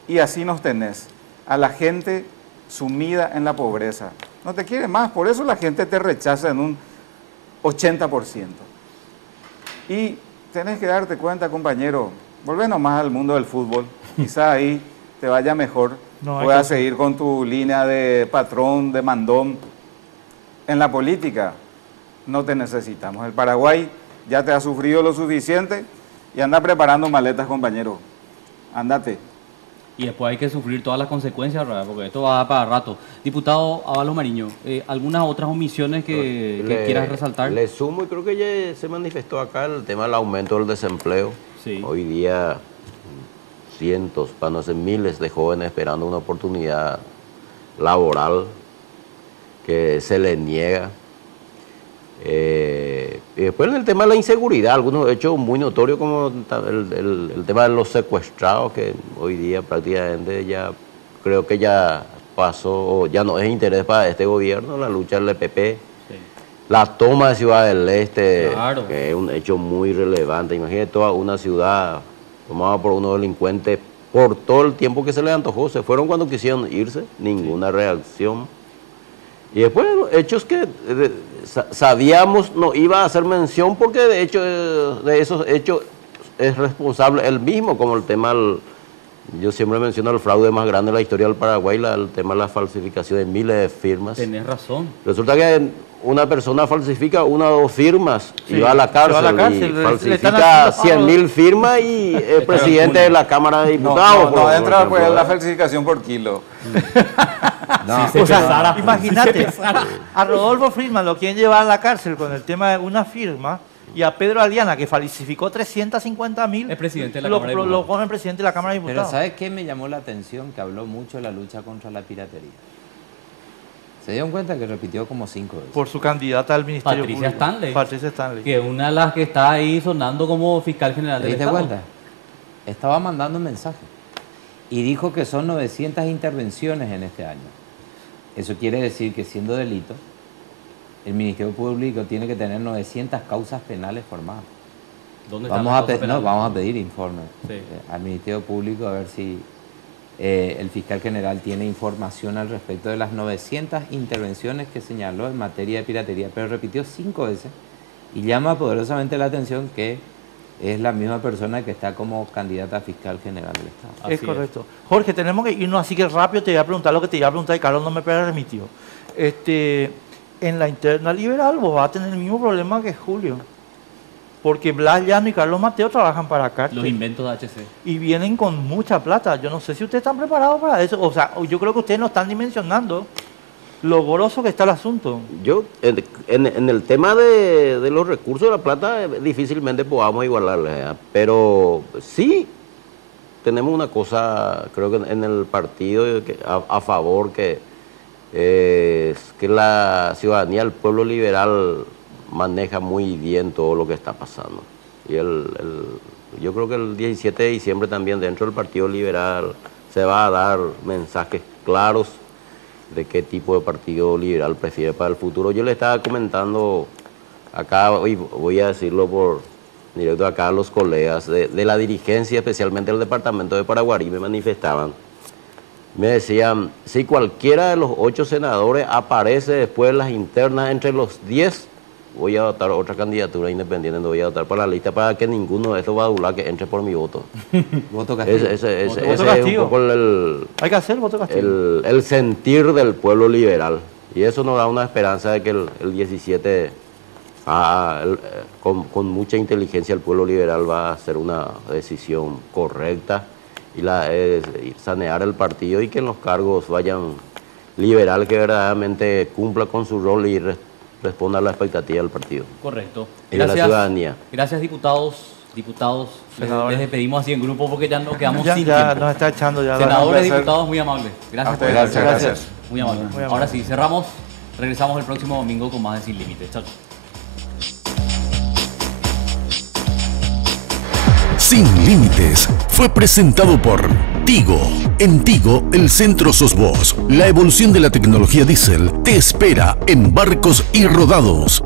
y así nos tenés. A la gente sumida en la pobreza. No te quiere más, por eso la gente te rechaza en un 80%. Y tenés que darte cuenta, compañero, volvé nomás al mundo del fútbol. Quizá ahí te vaya mejor. Puedas seguir con tu línea de patrón, de mandón. En la política no te necesitamos. El Paraguay ya te ha sufrido lo suficiente y anda preparando maletas, compañero. Ándate. Y después hay que sufrir todas las consecuencias, ¿verdad? Porque esto va para rato. Diputado Ábalos Mariño, ¿algunas otras omisiones que quieras resaltar? Le sumo y creo que ya se manifestó acá el tema del aumento del desempleo. Sí. Hoy día cientos, para no ser miles de jóvenes esperando una oportunidad laboral que se les niega. Y después en el tema de la inseguridad, algunos hechos muy notorios como el tema de los secuestrados, que hoy día prácticamente ya creo que ya pasó, ya no es interés para este gobierno, la lucha del EPP, sí. La toma de Ciudad del Este, claro, que es un hecho muy relevante. Imagínate toda una ciudad tomada por unos delincuentes por todo el tiempo que se les antojó, se fueron cuando quisieron irse, ninguna reacción. Y después hechos que sabíamos no iba a hacer mención porque de hecho de esos hechos es responsable él mismo, como el tema, yo siempre menciono el fraude más grande de la historia del Paraguay, el tema de la falsificación de miles de firmas. Tenés razón. Resulta que una persona falsifica una o dos firmas, sí, y va a la cárcel, y falsifica 100.000 firmas y es presidente de la Cámara de Diputados. No entra pues la falsificación por kilo. No. Sí, o sea, imagínate, a Rodolfo Friedman lo quieren llevar a la cárcel con el tema de una firma y a Pedro Aliana, que falsificó 350.000, el presidente de la Cámara de Diputados. Lo pone el presidente de la Cámara de Diputados. Pero ¿sabes qué me llamó la atención? Que habló mucho de la lucha contra la piratería. Se dieron cuenta que repitió como 5 veces. Por su candidata al Ministerio Patricia Público. Stanley. Patricia Stanley. Que es una de las que está ahí sonando como fiscal general del Estado. ¿Te diste cuenta? Estaba mandando un mensaje y dijo que son 900 intervenciones en este año. Eso quiere decir que siendo delito, el Ministerio Público tiene que tener 900 causas penales formadas. ¿Dónde están las causas penales? Vamos a pedir informes al Ministerio Público a ver si el fiscal general tiene información al respecto de las 900 intervenciones que señaló en materia de piratería, pero repitió 5 veces y llama poderosamente la atención que es la misma persona que está como candidata a fiscal general del Estado. Es correcto. Jorge, tenemos que irnos así que rápido. Te voy a preguntar lo que te iba a preguntar y Carlos no me permitió. En la interna liberal vos vas a tener el mismo problema que Julio. Porque Blas Llano y Carlos Mateo trabajan para Cártel. Los inventos de HC. Y vienen con mucha plata. Yo no sé si ustedes están preparados para eso. O sea, yo creo que ustedes no están dimensionando lo goroso que está el asunto. Yo, en el tema de los recursos de la plata, difícilmente podamos igualarle, pero sí tenemos una cosa, creo que en el partido a favor, que es que la ciudadanía, el pueblo liberal maneja muy bien todo lo que está pasando. Y yo creo que el 17 de diciembre también dentro del Partido Liberal se va a dar mensajes claros de qué tipo de partido liberal prefiere para el futuro. Yo le estaba comentando acá, hoy voy a decirlo por directo acá a los colegas de la dirigencia, especialmente del departamento de Paraguarí, me manifestaban. Me decían, si cualquiera de los 8 senadores aparece después de las internas entre los 10, voy a votar otra candidatura independiente, no voy a votar para la lista para que ninguno de estos badulaques que entre por mi voto. Voto castigo. Ese es un poco hay que hacer voto castigo. El sentir del pueblo liberal. Y eso nos da una esperanza de que el 17, con mucha inteligencia, el pueblo liberal va a hacer una decisión correcta y sanear el partido y que en los cargos vayan liberal que verdaderamente cumpla con su rol y responda a la expectativa del partido. Correcto. Y de la ciudadanía. Gracias, diputados. Les despedimos así en grupo porque ya no quedamos sin ya tiempo. Nos está echando ya. Senadores, diputados, muy amables. Gracias. Gracias. Muy amables. Ahora sí, cerramos. Regresamos el próximo domingo con más de Sin Límites. Chao. Sin Límites fue presentado por Tigo. En Tigo, el centro sos vos. La evolución de la tecnología diésel te espera en Barcos y Rodados.